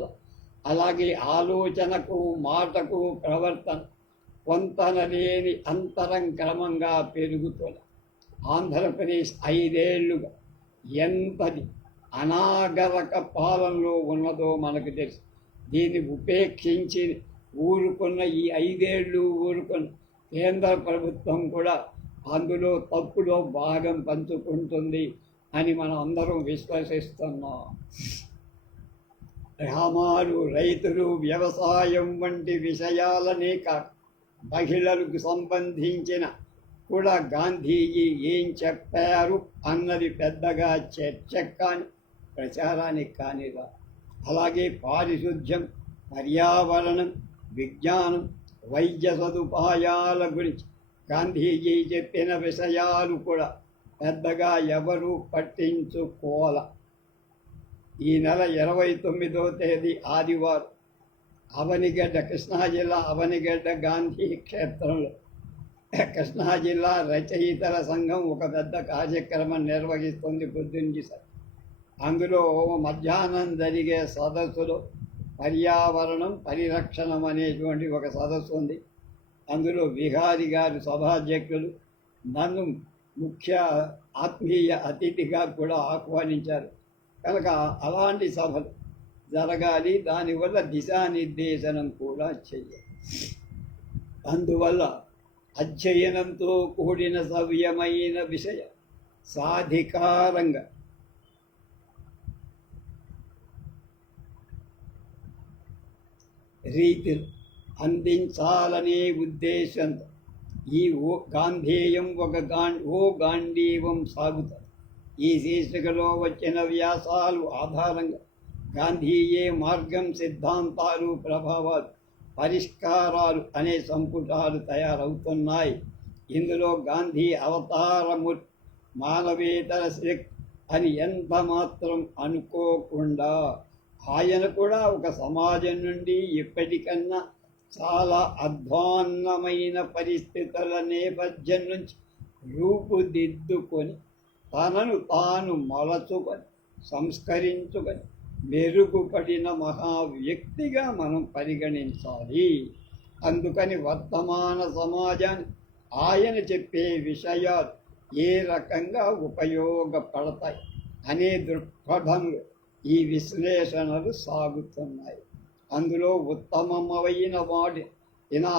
అలాగే ఆలోచనకు మాటకు ప్రవర్తన పొంతనలేని అంతరం క్రమంగా పెరుగుతుంది. ఆంధ్రప్రదేశ్ 5 ఏళ్లుగా ఎంతది అనాగరక పాలనలో ఉన్నదో మనకు తెలుసు. దీన్ని ఉపేక్షించి ఊరుకున్న ఈ 5 ఏళ్ళు ఊరుకున్న కేంద్ర ప్రభుత్వం కూడా అందులో తప్పులో భాగం పంచుకుంటుంది అని మనం అందరం విశ్వసిస్తున్నాం. గ్రామాలు, రైతులు, వ్యవసాయం వంటి విషయాలనే కాక మహిళలకు సంబంధించిన కూడా గాంధీజీ ఏం చెప్పారు అన్నది పెద్దగా చర్చ కానీ ప్రచారానికి కానిరా. అలాగే పారిశుద్ధ్యం, పర్యావరణం, విజ్ఞానం, వైద్య సదుపాయాల గురించి గాంధీజీ చెప్పిన విషయాలు కూడా పెద్దగా ఎవరూ పట్టించుకోల. ఈ నెల 29వ తేదీ ఆదివారం అవనిగడ్డ, కృష్ణా జిల్లా అవనిగడ్డ గాంధీ క్షేత్రంలో కృష్ణా జిల్లా రచయితల సంఘం ఒక పెద్ద కార్యక్రమం నిర్వహిస్తుంది పొద్దున్నీ సార్. అందులో మధ్యాహ్నం జరిగే సదస్సులో పర్యావరణం పరిరక్షణం అనేటువంటి ఒక సదస్సు ఉంది. అందులో విహారి గారు సభాధ్యక్షులు నన్ను ముఖ్య ఆత్మీయ అతిథిగా కూడా ఆహ్వానించారు. కనుక అలాంటి సభలు జరగాలి, దానివల్ల దిశానిర్దేశనం కూడా చెయ్యాలి. అందువల్ల అధ్యయనంతో కూడిన సవ్యమైన విషయ సాధికారంగా రీతిలో అందించాలనే ఉద్దేశంతో ఈ గాంధేయం ఓ గాంధీవం సాగుతారు. ఈ శీర్షికలో వచ్చిన వ్యాసాలు ఆధారంగా గాంధీయే మార్గం, సిద్ధాంతాలు, ప్రభావాలు, పరిష్కారాలు అనే సంపుటాలు తయారవుతున్నాయి. ఇందులో గాంధీ అవతారమూర్తి, మానవేతర శక్తి అని ఎంత మాత్రం అనుకోకుండా ఆయన కూడా ఒక సమాజం నుండి ఇప్పటికన్నా చాలా అధ్వాన్నమైన పరిస్థితుల నేపథ్యం నుంచి రూపుదిద్దుకొని తనను తాను మలచుకొని సంస్కరించుకొని మెరుగుపడిన మహా వ్యక్తిగా మనం పరిగణించాలి. అందుకని వర్తమాన సమాజాన్ని ఆయన చెప్పే విషయాలు ఏ రకంగా ఉపయోగపడతాయి అనే దృక్పథంలో ఈ విశ్లేషణలు సాగుతున్నాయి. అందులో ఉత్తమమైన వాడి ఇలా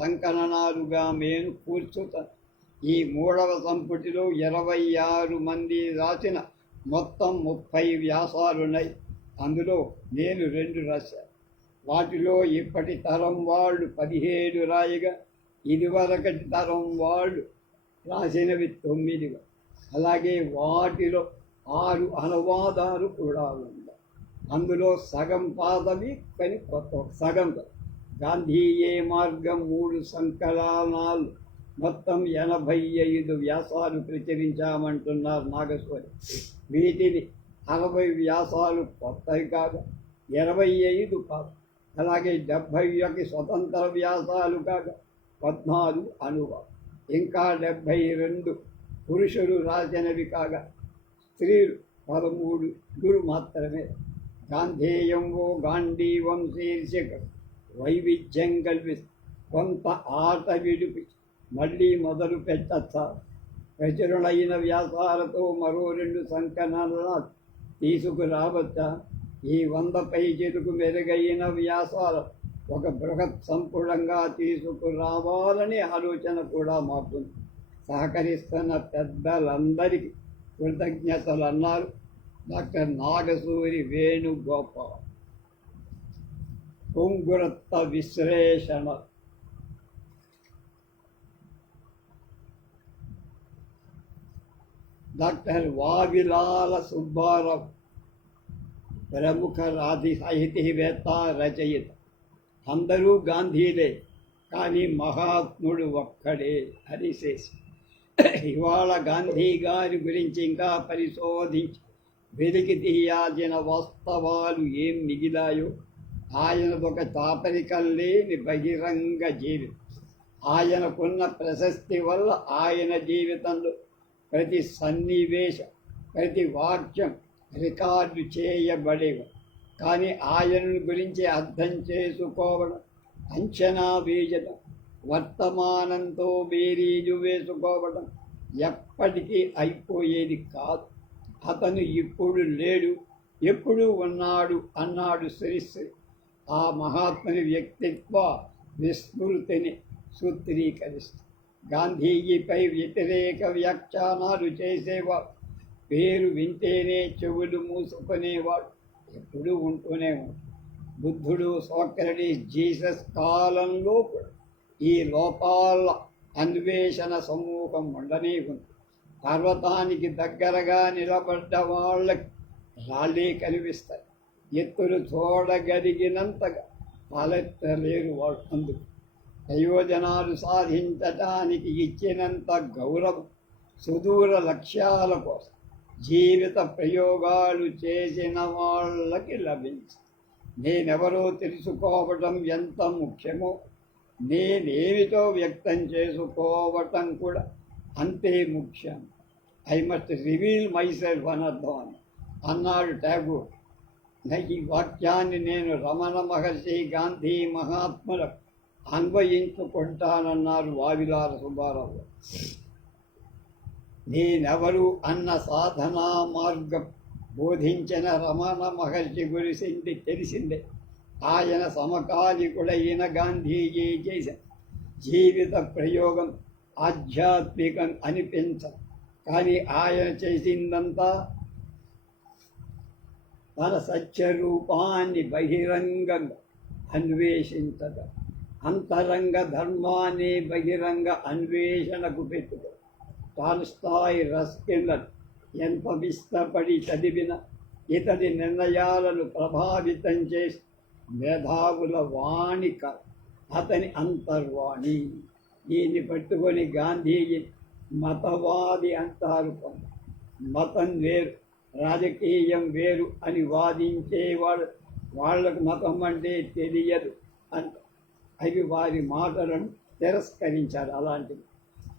సంకలనాలుగా మేము కూర్చుతాను. ఈ 3వ సంపుటిలో 26 మంది రాసిన మొత్తం 30 వ్యాసాలున్నాయి. అందులో నేను 2 రాశాను. వాటిలో ఇప్పటి తరం వాళ్ళు 17 రాయగా, ఇదివరకటి తరం వాళ్ళు రాసినవి 9. అలాగే వాటిలో 6 అనువాదాలు కూడా ఉన్నాయి. అందులో సగం పాతవి, కానీ కొత్త సగం. గాంధీయే మార్గం 3 సంకలనాలు, మొత్తం 85 వ్యాసాలు ప్రచురించామంటున్నారు నాగేశ్వరి. వీటిని 60 వ్యాసాలు కొత్తవి కాగా 25 కాదు. అలాగే 71 స్వతంత్ర వ్యాసాలు కాగా 14 అనువాదం. ఇంకా 72 పురుషులు రాసినవి కాగా స్త్రీలు 13 మాత్రమే. గాంధేయం ఓ గాంధీవం శీర్షిక వైవిధ్యం కల్పిస్తూ కొంత ఆట విడిపి మళ్ళీ మొదలు పెట్టచ్చా? ప్రచురణైన వ్యాసాలతో మరో 2 సంకలనాలు తీసుకురావచ్చా? ఈ 100 పైచిలకు మెరుగైన వ్యాసాలు ఒక బృహత్ సంపుటంగా తీసుకురావాలనే ఆలోచన కూడా మాకు సహకరిస్తున్న పెద్దలందరికీ కృతజ్ఞతలు అన్నారు. డాక్టర్ నాగసూరి వేణుగోపాల్. కుంగురత్త విశ్లేషణ. డాక్టర్ వావిలాల సుబ్బారావు, ప్రముఖ సాహితీవేత్త, రచయిత. అందరూ గాంధీలే, కానీ మహాత్ముడు ఒక్కడే హరిశేష్. ఇవాళ గాంధీ గారి గురించి ఇంకా పరిశోధించి వెలికి తీయాల్సిన వాస్తవాలు ఏం మిగిలాయో. ఆయనదొక తాపరికం లేని బహిరంగ జీవితం. ఆయనకున్న ప్రశస్తి వల్ల ఆయన జీవితంలో ప్రతి సన్నివేశం, ప్రతి వాక్యం రికార్డు చేయబడేవి. కానీ ఆయనను గురించి అర్థం చేసుకోవడం, అంచనా వేయడం, వర్తమానంతో బేరీజు వేసుకోవడం ఎప్పటికీ అయిపోయేది కాదు. అతను ఇప్పుడు లేడు, ఎప్పుడు ఉన్నాడు అన్నాడు శ్రీశ్రీ. ఆ మహాత్ముని వ్యక్తిత్వ విస్మృతిని సూత్రీకరిస్తూ గాంధీజీపై వ్యతిరేక వ్యాఖ్యానాలు చేసేవాడు, పేరు వింటేనే చెవులు మూసుకునేవాడు ఎప్పుడూ ఉంటూనే ఉంటాడు. బుద్ధుడు, సోక్రటీస్, జీసస్ కాలంలో కూడా ఈ లోపాల అన్వేషణ సమూహం ఉండనే ఉంది. పర్వతానికి దగ్గరగా నిలబడ్డ వాళ్ళకి రాళ్ళే కనిపిస్తాయి. ఎత్తులు చూడగలిగినంతగా తలెత్తలేరు వాళ్ళు. అందుకు ప్రయోజనాలు సాధించటానికి ఇచ్చినంత గౌరవం సుదూర లక్ష్యాల కోసం జీవిత ప్రయోగాలు చేసిన వాళ్ళకి లభించింది. నేనెవరో తెలుసుకోవటం ఎంత ముఖ్యమో, నేనేమిటో వ్యక్తం చేసుకోవటం కూడా అంతే ముఖ్యం. ఐ మస్ట్ రివీల్ మైసెల్ఫ్ అనర్థం అన్నాడు ఠాగూర్. ఈ వాక్యాన్ని నేను రమణ మహర్షి, గాంధీ మహాత్ములకు అన్వయించుకుంటానన్నారు వావిలాల సుబ్బారావు. నేనెవరు అన్న సాధనా మార్గం బోధించిన రమణ మహర్షి గురించి తెలిసిందే. ఆయన సమకాలికుడైన గాంధీజీ చేసిన జీవిత ప్రయోగం ఆధ్యాత్మికం అనిపించదు. కానీ ఆయన చేసిందంతా తన సత్యరూపాన్ని బహిరంగంగా అన్వేషించదు. అంతరంగ ధర్మాన్ని బహిరంగ అన్వేషణకు పెట్టుకో. టాల్స్టాయ్, రస్కిన్ ఎంత ఇష్టపడి చదివిన ఇతడి నిర్ణయాలను ప్రభావితం చేసి మేధావుల వాణిక అతని అంతర్వాణి. దీన్ని పట్టుకొని గాంధీజీ మతవాది అంటారు. మతం వేరు, రాజకీయం వేరు అని వాదించేవాడు వాళ్లకు మతం అంటే తెలియదు అంట. అవి వారి మాటలను తిరస్కరించారు. అలాంటివి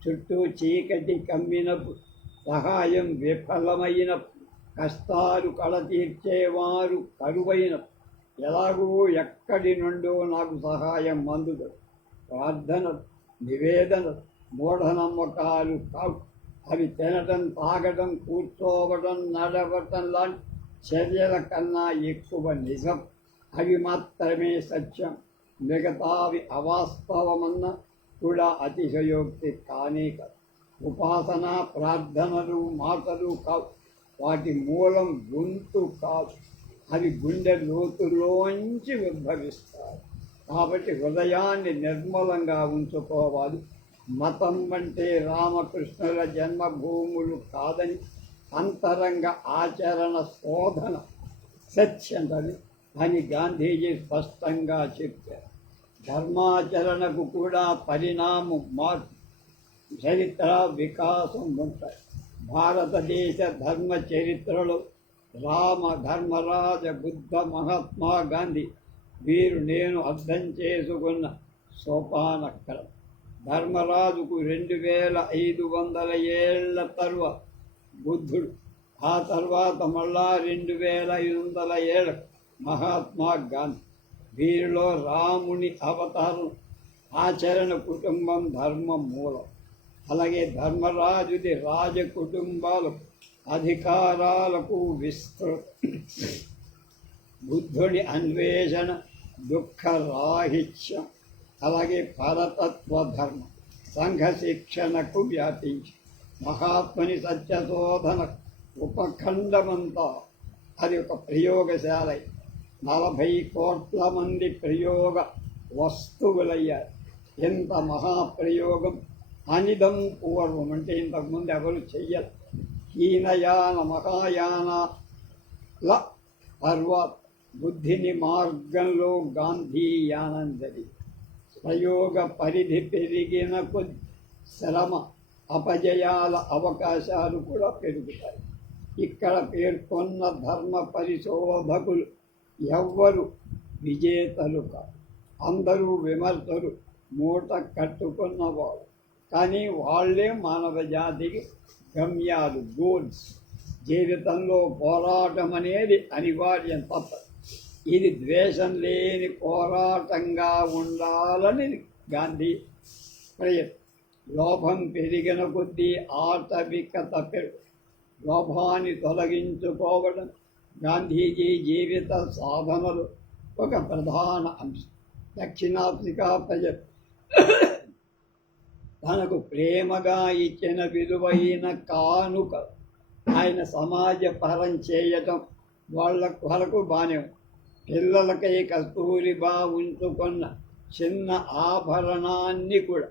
చుట్టూ చీకటి కమ్మినప్పుడు, సహాయం విఫలమైనప్పుడు, కష్టాలు కళ తీర్చేవారు కరువైనప్పుడు, ఎలాగూ ఎక్కడి నుండో నాకు సహాయం అందుదు. ప్రార్థన, నివేదన మూఢనమ్మకాలు కావు. అవి తినటం, తాగటం, కూర్చోవటం, నడవటం లాంటి చర్యల కన్నా ఎక్కువ నిజం. అవి మాత్రమే సత్యం. మిగతావి అవాస్తవమన్న కూడా అతిశయోక్తి కానే కాదు. ఉపాసన, ప్రార్థనలు మాటలు కావు, వాటి మూలం గొంతు కాదు. అవి గుండె లోతులోంచి ఉద్భవిస్తాయి. కాబట్టి హృదయాన్ని నిర్మలంగా ఉంచుకోవాలి. మతం అంటే రామకృష్ణుల జన్మభూములు కాదని, అంతరంగ ఆచరణ శోధన సత్యమని అని గాంధీజీ స్పష్టంగా చెప్పారు. ధర్మాచరణకు కూడా పరిణామం, మార్పు, చరిత్ర, వికాసం ఉంటాయి. భారతదేశ ధర్మ చరిత్రలో రామ, ధర్మరాజ, బుద్ధ, మహాత్మా గాంధీ వీరు నేను అర్థం చేసుకున్న సోపానక్రమం. ధర్మరాజుకు 2500 ఏళ్ల తరువాత బుద్ధుడు, ఆ తర్వాత మళ్ళా 2500 ఏళ్ళ మహాత్మా గాంధీ. వీరిలో రాముని అవతారం, ఆచరణ, కుటుంబం, ధర్మం మూలం. అలాగే ధర్మరాజుది రాజ కుటుంబాలకు, అధికారాలకు విస్తృతం. బుద్ధుడి అన్వేషణ, దుఃఖ రాహిత్యం, అలాగే పరతత్వ ధర్మం, సంఘ శిక్షణకు వ్యాపించి మహాత్ముని సత్యశోధన ఉపఖండమంతా అది ఒక ప్రయోగశాల. 40 కోట్ల మంది ప్రయోగ వస్తువులయ్యారు. ఎంత మహాప్రయోగం! అనిదం పూర్వం, అంటే ఇంతకుముందు ఎవరు చెయ్యరు. హీనయాన మహాయానాల తర్వాత బుద్ధిని మార్గంలో గాంధీ యానం జరిగి ప్రయోగ పరిధి పెరిగిన కొద్ది శ్రమ అపజయాల అవకాశాలు కూడా పెరుగుతాయి. ఇక్కడ పేర్కొన్న ధర్మ పరిశోధకులు ఎవ్వరు విజేతలు కాదు. అందరూ విమర్శలు మూట కట్టుకున్నవాడు. కానీ వాళ్ళే మానవ జాతికి గమ్యాలు, గోల్స్. జీవితంలో పోరాటం అనేది అనివార్యం తప్ప ఇది ద్వేషం లేని పోరాటంగా ఉండాలని గాంధీ ప్రయత్నం. లోభం పెరిగిన కొద్దీ ఆటవికత లోభాన్ని తొలగించుకోవడం గాంధీజీ జీవిత సాధనలు ఒక ప్రధాన అంశం. దక్షిణాఫ్రికా ప్రజలు తనకు ప్రేమగా ఇచ్చిన విలువైన కానుక ఆయన సమాజ పరం చేయటం వాళ్ళ వరకు బాగానే ఉంది. పిల్లలకై కస్తూరిబా ఉంచుకున్న చిన్న ఆభరణాన్ని కూడా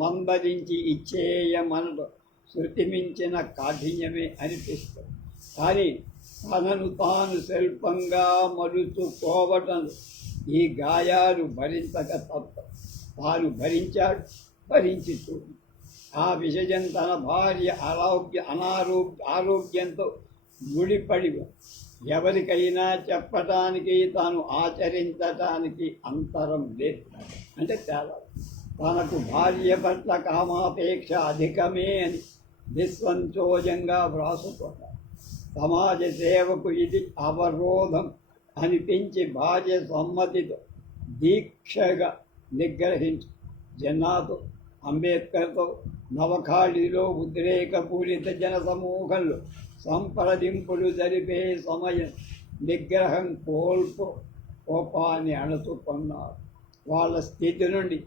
మందరించి ఇచ్చేయమనడం శృతిమించిన కాఠిన్యమే అనిపిస్తుంది. కానీ తనను తాను శిల్పంగా మలుచుకోవటం ఈ గాయాలు భరించక తప్ప. తాను భరించాడు, భరించి చూడు. ఆ విషయం తన భార్య ఆరోగ్యంతో ముడిపడి ఎవరికైనా చెప్పటానికి, తాను ఆచరించటానికి అంతరం లేదు. అంటే తేడా. తనకు భార్య పట్ల కామాపేక్ష అధికమే అని నిస్సంకోచంగా వ్రాసుకున్నాడు. సమాజ సేవకు ఇది అవరోధం అనిపించి భార్య సమ్మతితో దీక్షగా నిగ్రహించి జన్నాతో, అంబేద్కర్తో నవఖాళీలో ఉద్రేకపూరిత జన సమూహంలో సంప్రదింపులు జరిపే సమయం నిగ్రహం కోపాన్ని అణుచుకున్నారు. వాళ్ళ స్థితి నుండి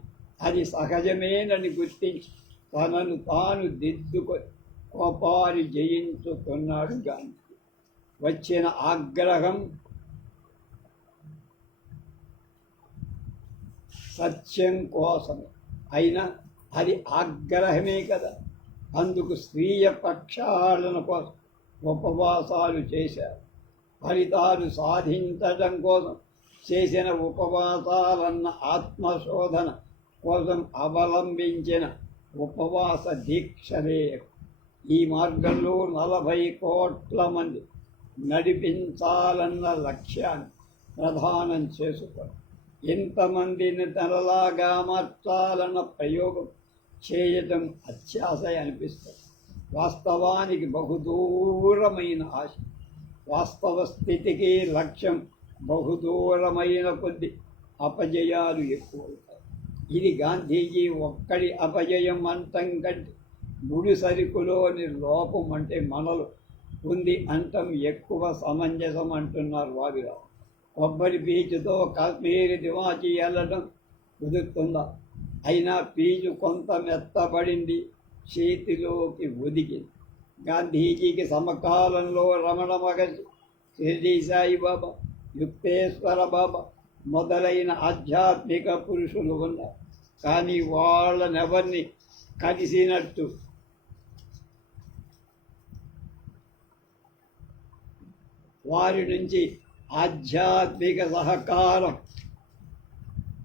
అది సహజమేనని గుర్తించి తనను తాను దిద్దుకొని కోపాన్ని జయించుకున్నాడు గాంధీ. వచ్చిన ఆగ్రహం సత్యం కోసమే అయినా అది ఆగ్రహమే కదా. అందుకు స్వీయ ప్రక్షాళన కోసం ఉపవాసాలు చేశారు. ఫలితాలు సాధించడం కోసం చేసిన ఉపవాసాలన్న ఆత్మశోధన కోసం అవలంబించిన ఉపవాస దీక్షలే. ఈ మార్గంలో 40 కోట్ల మంది నడిపించాలన్న లక్ష్యాన్ని ప్రధానం చేసుకొని ఇంతమందిని తనలాగా మార్చాలన్న ప్రయోగం చేయటం అత్యాశ అనిపిస్తుంది. వాస్తవానికి బహుదూరమైన ఆశ. వాస్తవ స్థితికి లక్ష్యం బహుదూరమైన కొద్ది అపజయాలు ఎక్కువవుతాయి. ఇది గాంధీజీ ఒక్కడి అపజయం అంతం కంటే ముడి సరుకులోని లోపం అంటే మనలో ఉంది అంతం ఎక్కువ సమంజసం అంటున్నారు వారిలో. కొబ్బరి పీచుతో కాశ్మీరీ తివాచీ వెళ్ళడం కుదురుతుందా? అయినా పీచు కొంత మెత్తబడింది, చేతిలోకి ఒదిగింది. గాంధీజీకి సమకాలంలో రమణ మహర్షి, షిర్డీ సాయిబాబా, యుక్తేశ్వర బాబా మొదలైన ఆధ్యాత్మిక పురుషులు ఉన్నారు. కానీ వాళ్ళనెవరిని కలిసినట్టు వారి నుంచి ఆధ్యాత్మిక సహకారం,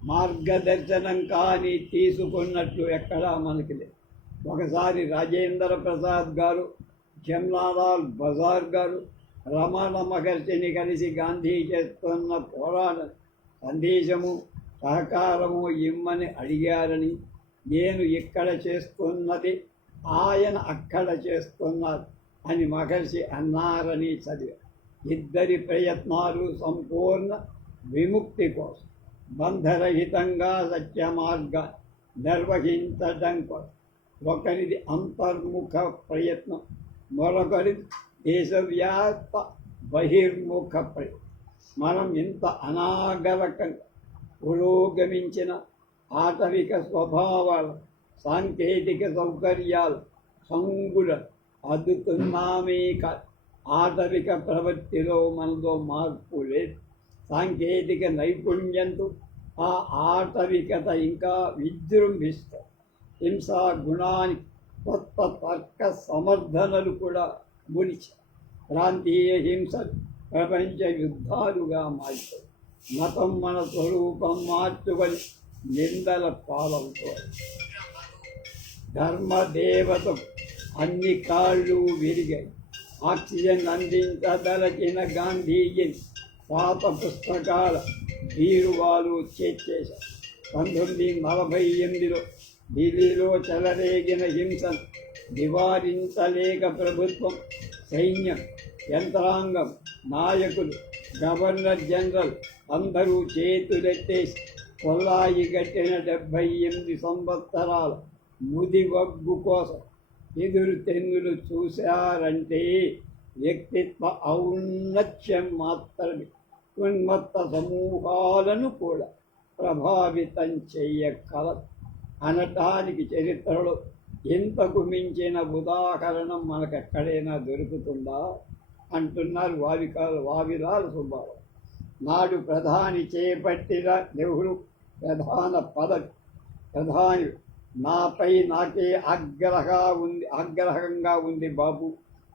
మార్గదర్శనం కానీ తీసుకున్నట్లు ఎక్కడా మనకి లేదు. ఒకసారి రాజేంద్ర ప్రసాద్ గారు, జమ్నాలాల్ బజార్ గారు రమణ మహర్షిని కలిసి గాంధీ చేస్తున్న పోరాట సందేశము, సహకారము ఇమ్మని అడిగారని, నేను ఇక్కడ చేస్తున్నది ఆయన అక్కడ చేస్తున్నారు అని మహర్షి అన్నారని చదివా. ఇద్దరి ప్రయత్నాలు సంపూర్ణ విముక్తి కోసం, బంధరహితంగా సత్య మార్గం నిర్వహించడం కోసం. ఒకరిది అంతర్ముఖ ప్రయత్నం, మరొకరిది దేశవ్యాప్త బహిర్ముఖ ప్రయత్నం. మనం ఇంత అనాగరకంగా పురోగమించిన ఆటవిక స్వభావాలు, సాంకేతిక సౌకర్యాలు, హంగుల అద్దుతున్నామే కాదు. ఆటవిక ప్రవృత్తిలో మనలో మార్పు లేదు. సాంకేతిక నైపుణ్యంతో ఆ ఆటవికత ఇంకా విజృంభిస్తాయి. హింసా గుణానికి కొత్త తర్క సమర్థనలు కూడా మునిచాయి. ప్రాంతీయ హింసలు ప్రపంచ యుద్ధాలుగా మారుతాయి. మతం మన స్వరూపం మార్చుకొని నిందల పాలవుతాయి. ధర్మదేవత అన్ని కాళ్ళు విరిగాయి. ఆక్సిజన్ అందించదలచిన గాంధీజీని పాత పుస్తకాల బీరువాలు చేర్చేశారు. 1948లో ఢిల్లీలో చెలరేగిన హింసను నివారించలేక ప్రభుత్వం, సైన్యం, యంత్రాంగం, నాయకులు, గవర్నర్ జనరల్ అందరూ చేతులెత్తేసి కొల్లాయి గట్టిన 78 సంవత్సరాల ముదివగ్గు కోసం ఎదురు తెన్నులు చూశారంటే వ్యక్తిత్వ ఔన్నత్యం మాత్రమే ఉన్మత్త సమూహాలను కూడా ప్రభావితం చెయ్యగలదు అనటానికి చరిత్రలో ఇంతకు మించిన ఉదాహరణ మనకెక్కడైనా దొరుకుతుందా అంటున్నారు వావిలాల సుబ్బారావు. నాడు ప్రధాని చేపట్టిన నెహ్రూ ప్రధాని నాపై నాకే ఆగ్రహంగా ఉంది బాబు.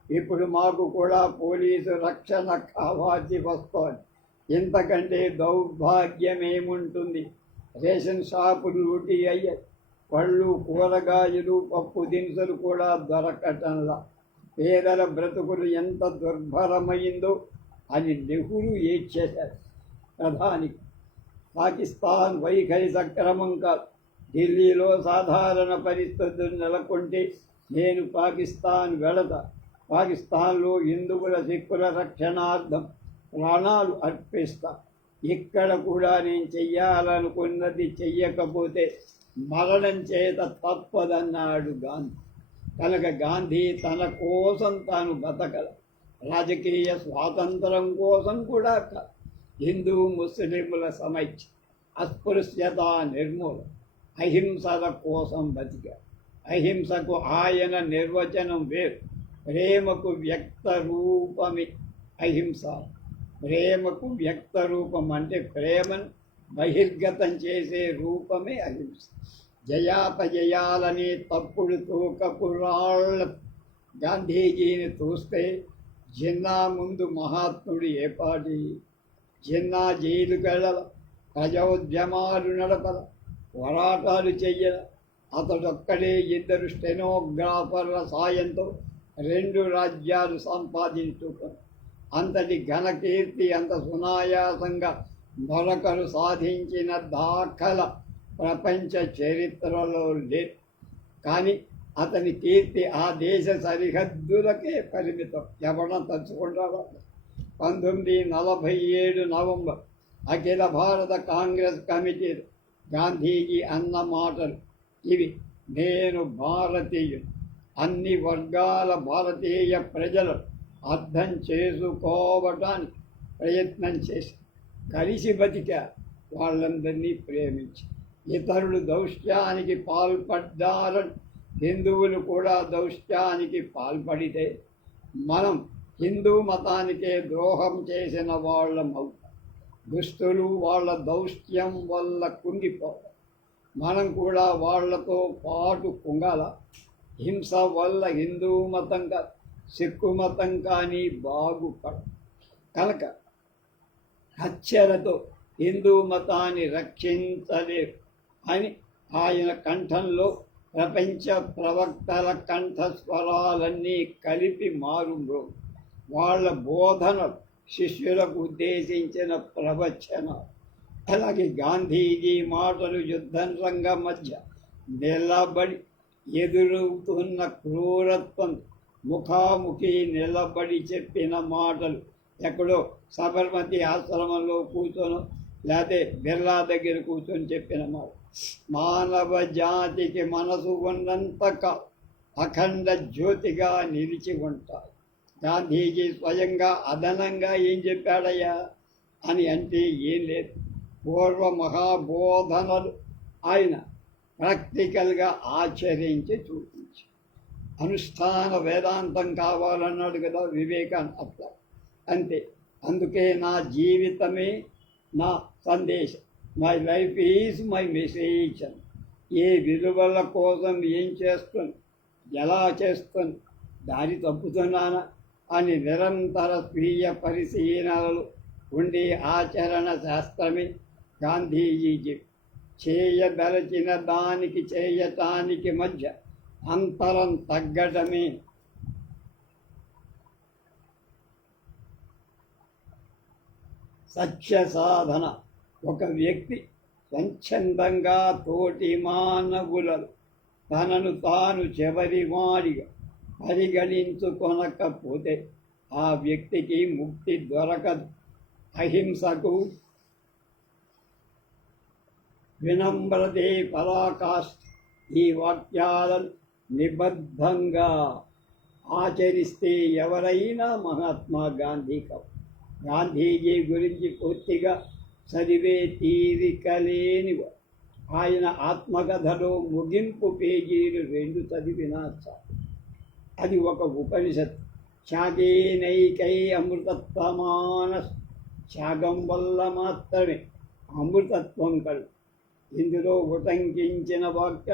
ఇప్పుడు మాకు కూడా పోలీసు రక్షణ కావాల్సి వస్తోంది. ఇంతకంటే దౌర్భాగ్యమేముంటుంది? రేషన్ షాపులు లూటీ అయ్యాయి. పళ్ళు, కూరగాయలు, పప్పు దినుసులు కూడా దొరకటంలా. పేదల బ్రతుకులు ఎంత దుర్భరమైందో అని నెహ్రూ ఏడ్చేశారు. ప్రధాని పాకిస్తాన్ వైఖరి సక్రమం కాదు. ఢిల్లీలో సాధారణ పరిస్థితులు నెలకొంటే నేను పాకిస్తాన్ వెళతా. పాకిస్తాన్లో హిందువుల, సిక్కుల రక్షణార్థం ప్రాణాలు అర్పిస్తా. ఇక్కడ కూడా నేను చెయ్యాలనుకున్నది చెయ్యకపోతే మరణం చేత తప్పదన్నాడు గాంధీ. కనుక గాంధీ తన కోసం తాను బతకల. రాజకీయ స్వాతంత్రం కోసం కూడా కాదు. హిందూ ముస్లింల సమైక్య, అస్పృశ్యత నిర్మూలన, అహింసల కోసం బతికారు. అహింసకు ఆయన నిర్వచనం వేరు. ప్రేమకు వ్యక్త రూపమే అహింస. ప్రేమకు వ్యక్త రూపం అంటే ప్రేమను బహిర్గతం చేసే రూపమే అహింస. జయాపజయాలని తప్పుడు తూకపు రాళ్ళ గాంధీజీని చూస్తే జిన్నా ముందు మహాత్ముడు ఏపాటి? జిన్నా జైలుకు వెళ్ళల, ప్రజోద్యమాలు నడపల, పోరాటాలు చెయ్యల. అతడొక్కడే 2 స్టెనోగ్రాఫర్ల సాయంతో 2 రాజ్యాలు సంపాదించుకున్నాడు. అంతటి ఘనకీర్తి అంత సునాయాసంగా మరొకరు సాధించిన దాఖల ప్రపంచ చరిత్రలో లేదు. కానీ అతని కీర్తి ఆ దేశ సరిహద్దులకే పరిమితం. ఎవరన్నా తలుచుకుంటారో. 1947 నవంబర్ అఖిల భారత కాంగ్రెస్ కమిటీ గాంధీజీ అన్న మాటలు ఇవి: నేను భారతీయుడు, అన్ని వర్గాల భారతీయ ప్రజలు అర్థం చేసుకోవటానికి ప్రయత్నం చేసి కలిసి బతికా. వాళ్ళందరినీ ప్రేమించి ఇతరులు దౌష్ట్యానికి పాల్పడ్డారని హిందువులు కూడా దౌష్ట్యానికి పాల్పడితే మనం హిందూ మతానికే ద్రోహం చేసిన వాళ్ళమవుతాం. దుస్తులు వాళ్ళ దౌష్ట్యం వల్ల కుంగిపోవాలి. మనం కూడా వాళ్లతో పాటు కుంగాల. హింస వల్ల హిందూ మతం సిక్కు మతం కానీ బాగుపడ. కనుక హత్యలతో హిందూ మతాన్ని రక్షించలేరు అని ఆయన కంఠంలో ప్రపంచ ప్రవక్తల కంఠస్వరాలన్నీ కలిపి మారుమ్రో. వాళ్ళ బోధనలు, శిష్యులకు ఉద్దేశించిన ప్రవచనాలు. అలాగే గాంధీజీ మాటలు యుద్ధం రంగం మధ్య నిలబడి ఎదురవుతున్న క్రూరత్వం ముఖాముఖి నిలబడి చెప్పిన మాటలు. ఎక్కడో సబర్మతి ఆశ్రమంలో కూర్చొని లేకపోతే బిర్లా దగ్గర కూర్చొని చెప్పిన మాట. మానవ జాతికి మనసు ఉన్నంతక అఖండ జ్యోతిగా నిలిచి ఉంటారు. గాంధీజీ స్వయంగా అదనంగా ఏం చెప్పాడయ్యా అని అంటే ఏం లేదు. పూర్వ మహాబోధనలు ఆయన ప్రాక్టికల్గా ఆచరించి చూపించి అనుష్ఠాన వేదాంతం కావాలన్నాడు కదా వివేకానంద. అట్లా అంతే. అందుకే నా జీవితమే నా సందేశం. My life is my message. ఏ విలువల కోసం ఏం చేస్తుంది, ఎలా చేస్తుంది, దారి తప్పుతున్నానా అని నిరంతర స్వీయ పరిశీలనలు ఉండే ఆచరణ శాస్త్రమే గాంధీజీ. చేయదలచిన దానికి చేయటానికి మధ్య అంతరం తగ్గటమే సత్య సాధన. ఒక వ్యక్తి స్వచ్ఛందంగా తోటి మానవులను తనను తాను చివరివాడిగా పరిగణించుకొనకపోతే ఆ వ్యక్తికి ముక్తి దొరకదు. అహింసకు వినమ్రతే పరాకాష్ఠ. ఈ వాక్యాలను నిబద్ధంగా ఆచరిస్తే ఎవరైనా మహాత్మా గాంధీ కావు. గాంధీజీ గురించి పూర్తిగా చదివే తీరిక లేనివ. ఆయన ఆత్మకథలో ముగింపు పేజీలు 2 చదివినా చాలు. అది ఒక ఉపనిషత్తు. త్యాగేనైకై అమృతత్వమాన. త్యాగం వల్ల మాత్రమే అమృతత్వం కలుగు. ఇందులో ఉటంకించిన వాక్య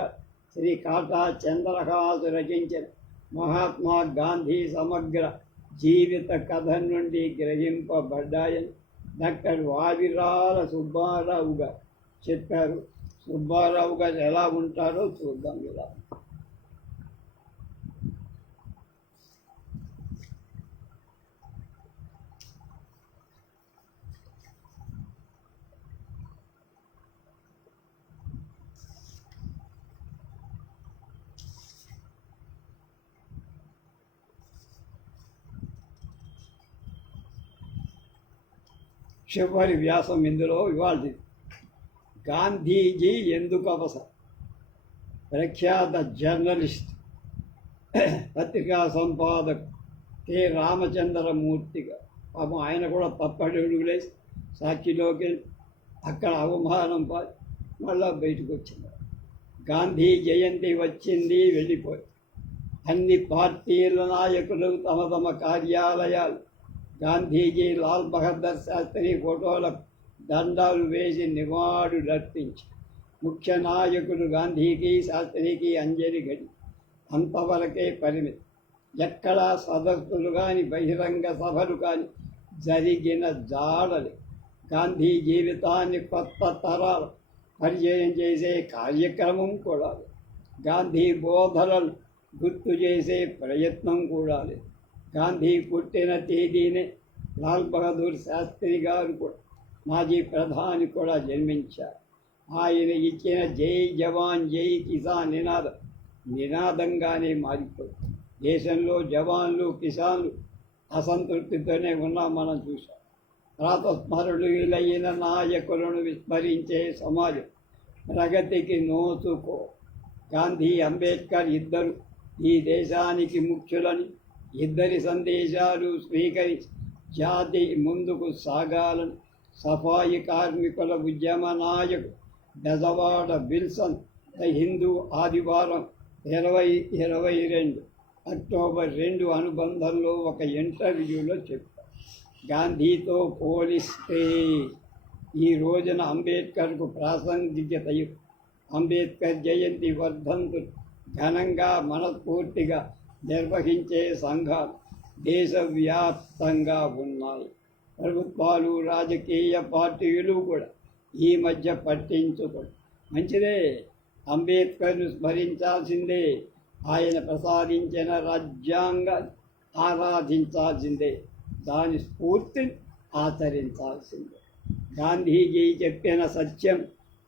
శ్రీ కాటా చంద్రహాసు రచించిన మహాత్మా గాంధీ సమగ్ర జీవిత కథ నుండి గ్రహింపబడ్డాయని డాక్టర్ వావిరాల సుబ్బారావు గారు చెప్పారు. సుబ్బారావు గారు ఎలా ఉంటారో చూద్దాం. ఇలా చివరి వ్యాసం ఇందులో ఇవాళ గాంధీజీ ఎందుకు అవసరం. ప్రఖ్యాత జర్నలిస్ట్, పత్రికా సంపాదకు కె రామచంద్రమూర్తిగా పాపం ఆయన కూడా తప్పడుగులేసి సాక్షిలోకి అక్కడ అవమానం పాలి మళ్ళా బయటకు వచ్చింది. గాంధీ జయంతి వచ్చింది, వెళ్ళిపోయింది. అన్ని పార్టీల నాయకులు తమ తమ కార్యాలయాలు గాంధీజీ లాల్ బహదూర్ శాస్త్రి ఫోటోలకు దండాలు వేసి నివాళులర్పించి ముఖ్య నాయకులు గాంధీకి శాస్త్రికి అంజలి గడి. అంతవరకే పరిమితి. ఎక్కడా సదస్సులు కానీ బహిరంగ సభలు కానీ జరిగిన జాడలు. గాంధీ జీవితాన్ని కొత్త తరాలు పరిచయం చేసే కార్యక్రమం కూడా లేదు. గాంధీ బోధనలు గుర్తు చేసే ప్రయత్నం కూడా లేదు. గాంధీ పుట్టిన తేదీనే లాల్ బహదూర్ శాస్త్రి గారు కూడా, మాజీ ప్రధాని కూడా జన్మించారు. ఆయన ఇచ్చిన జై జవాన్ జై కిసాన్ నినాదంగానే మారిపోయింది. దేశంలో జవాన్లు కిసాన్లు అసంతృప్తితోనే ఉన్నా మనం చూసాం. ప్రాతస్మరణీయులైన నాయకులను విస్మరించే సమాజం ప్రగతికి నోచుకో. గాంధీ అంబేద్కర్ ఇద్దరు ఈ దేశానికి ముఖ్యులని, ఇద్దరి సందేశాలు స్వీకరించి జాతి ముందుకు సాగాలని సఫాయి కార్మికుల ఉద్యమ నాయకుడు బెజవాడ విల్సన్ ద హిందూ ఆదివారం 2022 అక్టోబర్ 2 అనుబంధంలో ఒక ఇంటర్వ్యూలో చెప్పారు. గాంధీతో పోలిస్తే ఈ రోజున అంబేద్కర్కు ప్రాసంగికత. అంబేద్కర్ జయంతి వర్ధంతులు ఘనంగా మనస్ఫూర్తిగా నిర్వహించే సంఘాలు దేశవ్యాప్తంగా ఉన్నాయి. ప్రభుత్వాలు రాజకీయ పార్టీలు కూడా ఈ మధ్య పట్టించుకోండి. మంచిదే, అంబేద్కర్ను స్మరించాల్సిందే. ఆయన ప్రసాదించిన రాజ్యాంగాన్ని ఆరాధించాల్సిందే. దాని స్ఫూర్తిని ఆచరించాల్సిందే. గాంధీజీ చెప్పిన సత్యం,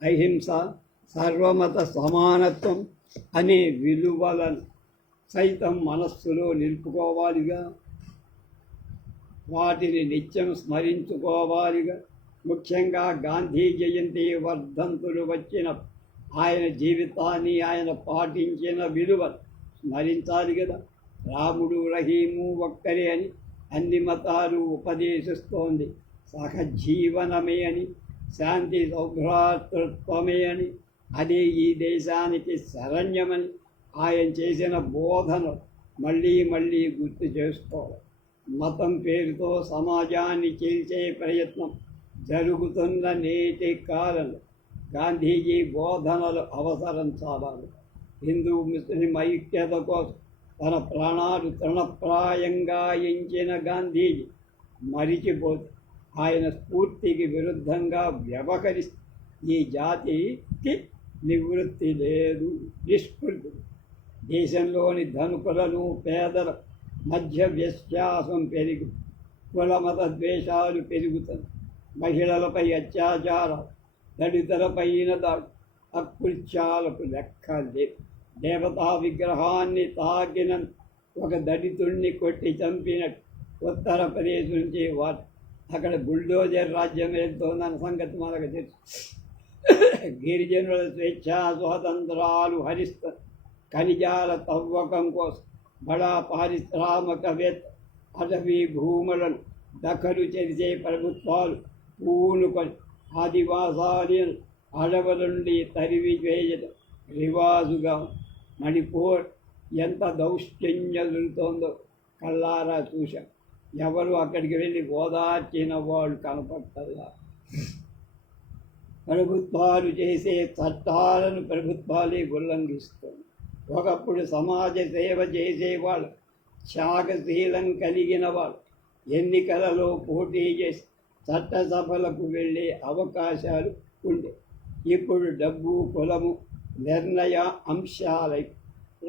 అహింస, సర్వమత సమానత్వం అనే విలువలను సైతం మనస్సులో నిలుపుకోవాలిగా. వాటిని నిత్యం స్మరించుకోవాలిగా. ముఖ్యంగా గాంధీ జయంతి వర్ధంతులు వచ్చిన ఆయన జీవితాన్ని, ఆయన పాటించిన విలువలు స్మరించాలి కదా. రాముడు రహీము ఒక్కరే అని అన్ని మతాలు ఉపదేశిస్తోంది. సహజీవనమే అని, శాంతి సౌభ్రాతృత్వమే అని, అదే ఈ దేశానికి శరణ్యమని ఆయన చేసిన బోధన మళ్ళీ మళ్ళీ గుర్తు చేసుకోవాలి. మతం పేరుతో సమాజాన్ని చీల్చే ప్రయత్నం జరుగుతున్న నేటి కాలంలో గాంధీజీ బోధనలు అవసరం చాలాలి. హిందూ ముస్లిం ఐక్యత కోసం తన ప్రాణాలు తృణప్రాయంగా ఎంచిన గాంధీజీ మరిచిపోతే ఆయన స్ఫూర్తికి విరుద్ధంగా వ్యవహరిస్తే ఈ జాతికి నివృత్తి లేదు. నిష్కృతులు దేశంలోని ధనుకులను పేదల మధ్య వ్యత్యాసం పెరిగి కులమత ద్వేషాలు పెరుగుతుంది. మహిళలపై అత్యాచారాలు, దళితులపైన దాడి, అకృత్యాలకు లెక్కలే. దేవతా విగ్రహాన్ని తాకిన ఒక దళితుణ్ణి కొట్టి చంపినట్టు ఉత్తరప్రదేశ్ నుంచి వారు అక్కడ బుల్డోజర్ రాజ్యం వెళ్తోందన్న సంగతి మనకు తెలుసు. గిరిజనుల స్వేచ్ఛా స్వాతంత్రాలు హరిస్తారు. ఖనిజాల తవ్వకం కోసం బడా పారిశ్రామికవేత్త అటవీ భూములను దఖలు చేసే ప్రభుత్వాలు పూనుకొని ఆదివాసాలను అడవుల నుండి తరివి వేయడం రివాజుగా. మణిపూర్ ఎంత దౌష్ట్యం జరుగుతోందో కళ్ళారా చూశాం. ఎవరు అక్కడికి వెళ్ళి ఓదార్చిన వాళ్ళు కనపడతల్లా. ప్రభుత్వాలు చేసే చట్టాలను ప్రభుత్వాలే ఉల్లంఘిస్తుంది. ఒకప్పుడు సమాజ సేవ చేసేవాళ్ళు, త్యాగశీలం కలిగిన వాళ్ళు ఎన్నికలలో పోటీ చేసి చట్టసభలకు వెళ్ళే అవకాశాలు ఉండే. ఇప్పుడు డబ్బు, కులము నిర్ణయ అంశాలై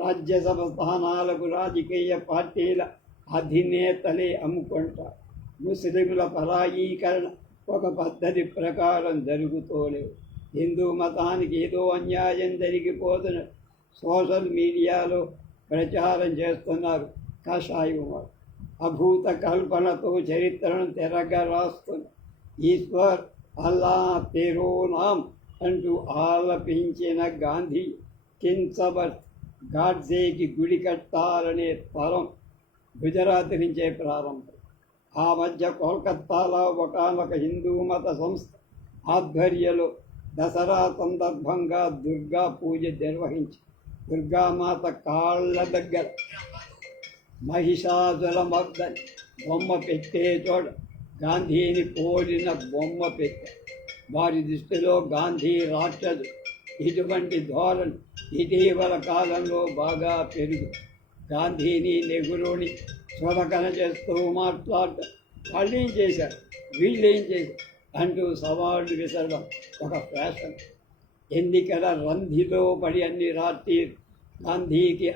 రాజ్యసభ స్థానాలకు రాజకీయ పార్టీల అధినేతలే అమ్ముకుంటారు. ముస్లింల పరాయీకరణ ఒక పద్ధతి ప్రకారం జరుగుతోలేవు. హిందూ మతానికి ఏదో అన్యాయం జరిగిపోతున్న సోషల్ మీడియాలో ప్రచారం చేస్తున్నారు కాషాయం వారు. అభూత కల్పనతో చరిత్రను తిరగరాస్తున్నారు. ఈశ్వర్, అల్లా, తెరో నామ్ అంటూ ఆలపించిన గాంధీ కించబర్త్ గాడ్సేకి గుడి కట్టాలనే తరం గుజరాత్ నుంచే ప్రారంభం. ఆ మధ్య కోల్కత్తాలో ఒకనొక హిందూ మత సంస్థ ఆధ్వర్యంలో దసరా సందర్భంగా దుర్గా పూజ నిర్వహించి దుర్గామాత కాళ్ళ దగ్గర మహిషాసుల మర్దని బొమ్మ పెట్టే చోట గాంధీని పోలిన బొమ్మ పెట్టారు. వారి దృష్టిలో గాంధీ రాక్షసు. ఇటువంటి ధోరణి ఇటీవల కాలంలో బాగా పెరుగు. గాంధీని, నెహ్రూని చులకన చేస్తూ మాట్లాడటం, వాళ్ళేం చేశారు, వీళ్ళేం చేశారు అంటూ సవాళ్ళు విసరడం ఒక ఫ్యాషన్. ఎన్నికల రంధిలో పడి అన్ని రాత్రి గాంధీకి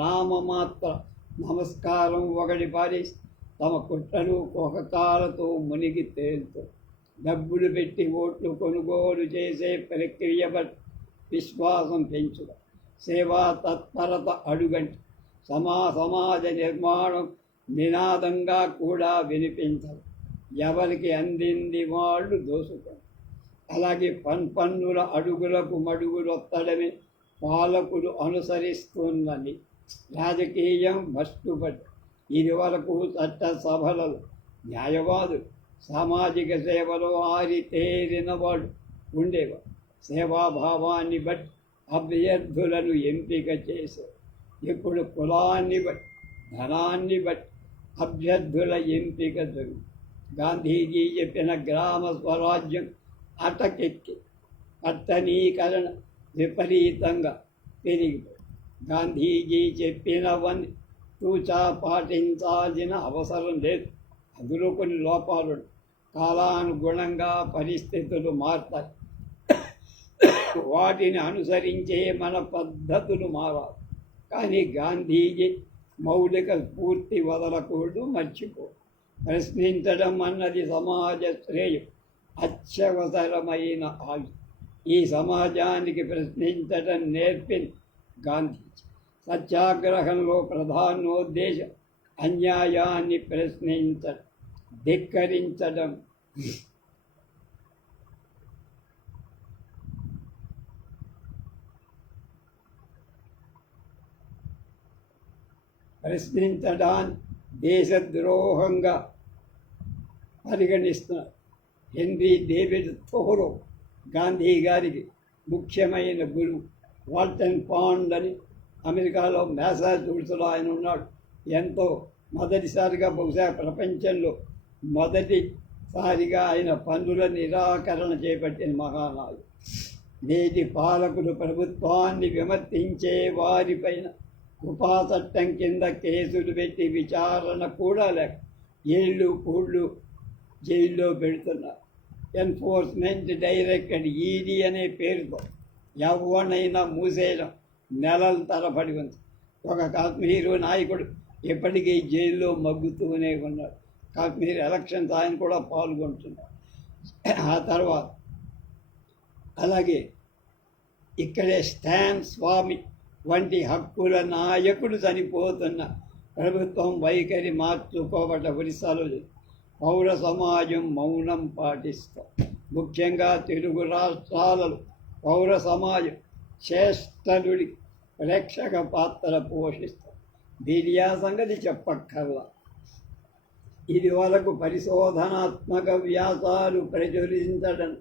రామమాత్ర నమస్కారం ఒకటి పారేసి తమ కుట్రలు కోకకాలతో మునిగి తేలుతూ డబ్బులు పెట్టి ఓట్లు కొనుగోలు చేసే ప్రక్రియ బట్టి విశ్వాసం పెంచడం, సేవా తత్పరత అడుగంటి సమాజ నిర్మాణం నినాదంగా కూడా వినిపించదు. ఎవరికి అందింది వాళ్ళు దోసుకొని. అలాగే పన్నుల అడుగులకు మడుగులొత్తడమే పాలకులు అనుసరిస్తున్నది. రాజకీయం భ్రష్టుపడి ఇది వరకు చట్టసభలలో న్యాయవాదులు, సామాజిక సేవలో ఆరితేరిన వాళ్ళు ఉండేవారు. సేవాభావాన్ని బట్టి అభ్యర్థులను ఎంపిక చేశారు. ఇప్పుడు కులాన్ని బట్టి, ధనాన్ని బట్టి అభ్యర్థుల ఎంపిక జరుగుతుంది. గాంధీజీ చెప్పిన గ్రామ స్వరాజ్యం అటకెక్కి పట్టణీకరణ విపరీతంగా పెరిగిపోయింది. గాంధీజీ చెప్పినవన్నీ తూచా పాటించాల్సిన అవసరం లేదు. అందులో కొన్ని లోపాలు కాలానుగుణంగా పరిస్థితులు మారుతాయి. వాటిని అనుసరించే మన పద్ధతులు మారాలి. కానీ గాంధీజీ మౌలిక స్ఫూర్తి వదలకూడదు, మర్చిపో. ప్రశ్నించడం అన్నది సమాజ శ్రేయం అత్యవసరమైన ఆయుధం. ఈ సమాజానికి ప్రశ్నించడం నేర్పింది గాంధీజీ. సత్యాగ్రహంలో ప్రధానోద్దేశం అన్యాయాన్ని ప్రశ్నించడం, ధిక్కరించడం. ప్రశ్నించడాన్ని దేశద్రోహంగా పరిగణిస్తున్నారు. హెన్రీ డేవిడ్ థోరో గాంధీ గారికి ముఖ్యమైన గురువు. వాల్టన్ పాండ్ అని అమెరికాలో మ్యాసాచ్యూసెట్స్లో ఆయన ఉన్నాడు. ఎంతో మొదటిసారిగా బహుశా ప్రపంచంలో మొదటిసారిగా ఆయన పన్నుల నిరాకరణ చేపట్టిన మహానాడు. నేటి పాలకులు ప్రభుత్వాన్ని విమర్శించే వారిపైన ఉపా చట్టం కింద కేసులు పెట్టి విచారణ కూడా లేక ఏళ్ళు కూళ్ళు జైల్లో పెడుతున్నారు. ఎన్ఫోర్స్మెంట్ డైరెక్టరేట్ ఈడీ అనే పేరుతో ఎవరినైనా మూసేయడం నెలల తరబడి ఉంది. ఒక కాశ్మీరు నాయకుడు ఎప్పటికీ జైల్లో మగ్గుతూనే ఉన్నాడు. కాశ్మీర్ ఎలక్షన్స్ ఆయన కూడా పాల్గొంటున్నాడు. ఆ తర్వాత అలాగే ఇక్కడే స్టాన్ స్వామి వంటి హక్కుల నాయకుడు చనిపోతున్న ప్రభుత్వం వైఖరి మార్చుకోబడ్డ ఒరిస్సాలో పౌర సమాజం మౌనం పాటిస్తాం. ముఖ్యంగా తెలుగు రాష్ట్రాలలో పౌర సమాజం శ్రేష్ఠుడి ప్రేక్షక పాత్ర పోషిస్తాం. మీడియా సంగతి చెప్పక్కర్లా. ఇది వరకు పరిశోధనాత్మక వ్యాసాలు ప్రచురించడం,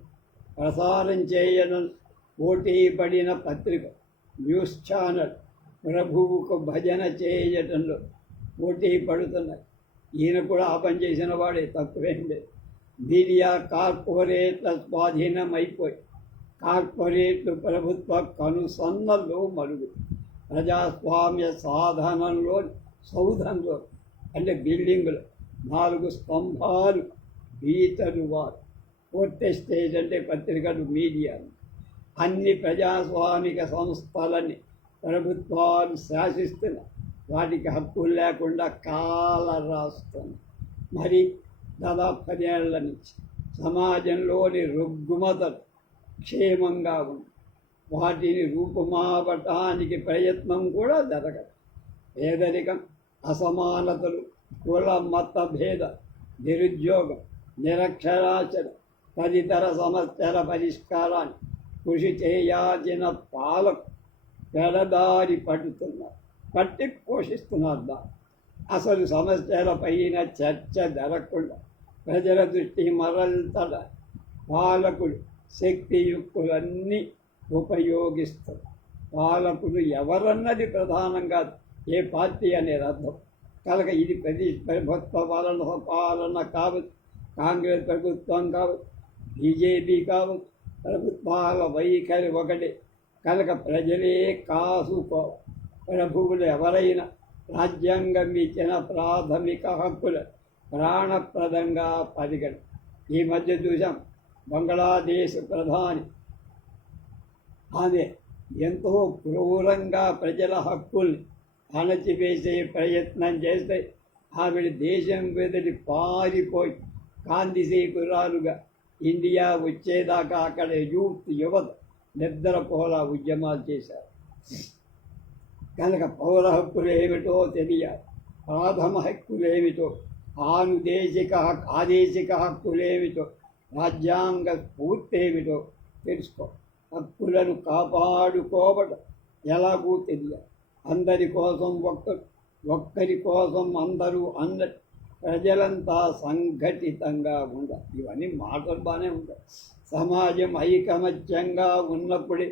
ప్రసారం చేయడం పోటీ పడిన పత్రిక న్యూస్ ఛానల్ ప్రభువుకు భజన చేయటంలో పోటీ పడుతున్నాయి. ఈయన కూడా ఆ పని చేసిన వాడే, తక్కువేం లేదు. మీడియా కార్పొరేట్ల స్వాధీనం అయిపోయి కార్పొరేట్లు ప్రభుత్వ కనుసన్నల్లో మరుగు. ప్రజాస్వామ్య సాధనంలో సౌధంలో అంటే బిల్డింగులు 4 స్తంభాలు గీతలు వారు. ఫోర్త్ ఎస్టేట్ అంటే పత్రికలు, మీడియాలు. అన్ని ప్రజాస్వామిక సంస్థలని ప్రభుత్వాలు శాసిస్తున్న వాటికి హక్కులు లేకుండా కాల రాస్తుంది. మరి దాదాపు 10 ఏళ్ల నుంచి సమాజంలోని రుగ్మతలు క్షేమంగా ఉంది. వాటిని రూపుమాపటానికి ప్రయత్నం కూడా జరగదు. పేదరికం, అసమానతలు, కుల మత భేద, నిరుద్యోగం, నిరక్షరాస్యత తదితర సమస్యల పరిష్కారాన్ని కృషి చేయాల్సిన పాలకు పెడదారి పట్టి పోషిస్తున్నారు. అసలు సమస్యలపైన చర్చ జరగకుండా ప్రజల దృష్టి మరల్తడ పాలకులు శక్తియుక్తులన్నీ ఉపయోగిస్తారు. పాలకులు ఎవరన్నది ప్రధానంగా ఏ పార్టీ అనేది అర్థం. కనుక ఇది ప్రభుత్వ పాలన కావచ్చు, కాంగ్రెస్ ప్రభుత్వం కావచ్చు, బీజేపీ కావచ్చు, ప్రభుత్వాల వైఖరి ఒకటి. కనుక ప్రజలే కాసుకోవాలి. ప్రభువులు ఎవరైనా రాజ్యాంగం ఇచ్చిన ప్రాథమిక హక్కులు ప్రాణప్రదంగా పరిగణ. ఈ మధ్య చూసాం, బంగ్లాదేశ్ ప్రధాని ఆమె ఎంతో క్రూరంగా ప్రజల హక్కుల్ని అణచివేసే ప్రయత్నం చేస్తే ఆవిడ దేశం వెదిలి పారిపోయి కాంతిశీకురాలుగా ఇండియా వచ్చేదాకా అక్కడ యువత నిద్రపోలా ఉద్యమాలు చేశారు. కనుక పౌర హక్కులు ఏమిటో తెలియాలి, ప్రాథమ హక్కులు ఏమిటో, ఆదేశిక హక్కులేమిటో, రాజ్యాంగ స్ఫూర్తి ఏమిటో తెలుసుకో. హక్కులను కాపాడుకోవడం ఎలాగూ తెలియాలి. అందరి కోసం ఒక్కరి కోసం అందరూ అందరి ప్రజలంతా సంఘటితంగా ఉండాలి. ఇవన్నీ మాటలు బాగానే ఉంటాయి. సమాజం ఐకమత్యంగా ఉన్నప్పుడే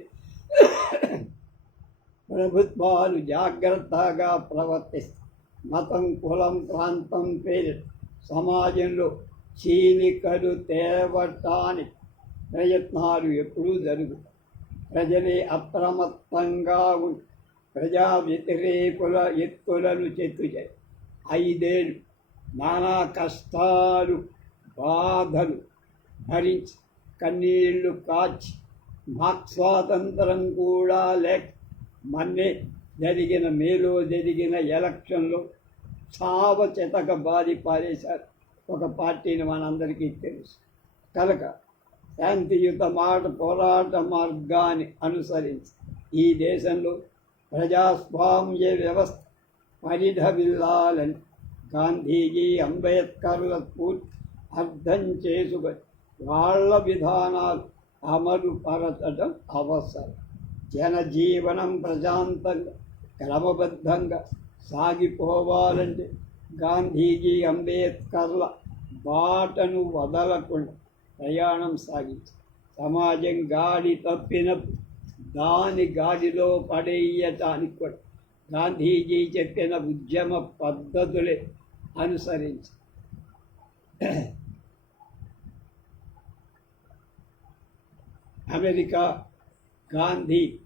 ప్రభుత్వాలు జాగ్రత్తగా ప్రవర్తిస్తాయి. మతం, కులం, ప్రాంతం పేరు సమాజంలో చీలికలు తేవటానికి ప్రయత్నాలు ఎప్పుడూ జరుగుతాయి. ప్రజలే అప్రమత్తంగా ఉండి ప్రజా వ్యతిరేకుల ఎత్తులను చెత్తుచాయి. 5 ఏళ్ళు నానా కష్టాలు, బాధలు భరించి కన్నీళ్లు కాచి మాక్ స్వాతంత్రం కూడా లేక మొన్నే మేలో జరిగిన ఎలక్షన్లో చావచెతక బాధి పారేశారు ఒక పార్టీని, మనందరికీ తెలుసు. కనుక శాంతియుత పోరాట మార్గాన్ని అనుసరించి ఈ దేశంలో ప్రజాస్వామ్య వ్యవస్థ పరిఢవిల్లాలని గాంధీజీ, అంబేద్కర్ల స్ఫూర్తి అర్థం చేసుకొని వాళ్ళ విధానాలు అమలు పరచడం అవసరం. జనజీవనం ప్రశాంతంగా క్రమబద్ధంగా సాగిపోవాలంటే గాంధీజీ, అంబేద్కర్ల బాటను వదలకుండా ప్రయాణం సాగించారు. సమాజం గాడి తప్పినప్పుడు దాని గాడిలో పడేయటానికి కూడా గాంధీజీ చెప్పిన ఉద్యమ పద్ధతులే అనుసరించి అమెరికా గాంధీ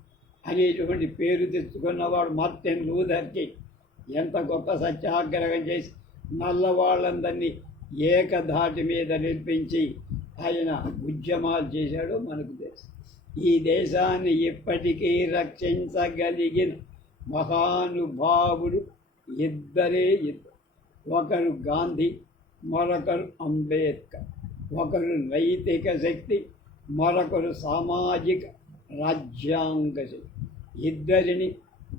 అనేటువంటి పేరు తెచ్చుకున్నవాడు మార్టిన్ లూథర్ కింగ్ ఎంత గొప్ప సత్యాగ్రహం చేసి నల్లవాళ్ళందరినీ ఏకధాటి మీద నిలిపించి ఆయన ఉద్యమాలు చేశాడో మనకు తెలుసు. ఈ దేశాన్ని ఇప్పటికీ రక్షించగలిగిన మహానుభావుడు ఇద్దరు. ఒకరు గాంధీ, మరొకరు అంబేద్కర్. ఒకరు నైతిక శక్తి, మరొకరు సామాజిక రాజ్యాంగ శక్తి. ఇద్దరిని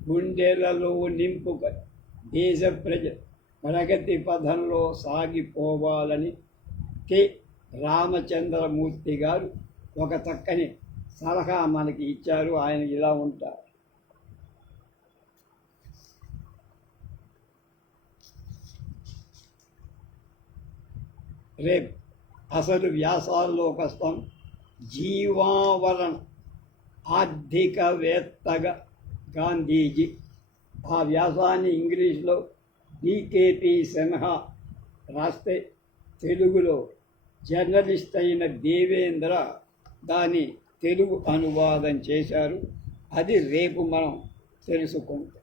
గుండెలలో నింపుకొని దేశ ప్రజలు ప్రగతి పథంలో సాగిపోవాలని కె రామచంద్రమూర్తి గారు ఒక చక్కని సలహా మనకి ఇచ్చారు. ఆయన ఇలా ఉంటారు. రేపు అసలు వ్యాసాల్లోకి వస్తాం. జీవావరణ ఆర్థికవేత్తగా గాంధీజీ. ఆ వ్యాసాన్ని ఇంగ్లీష్లో డికేపి సిన్హా రాస్తే తెలుగులో జర్నలిస్ట్ అయిన దేవేంద్ర దాని తెలుగు అనువాదం చేశారు. అది రేపు మనం తెలుసుకుంటాం.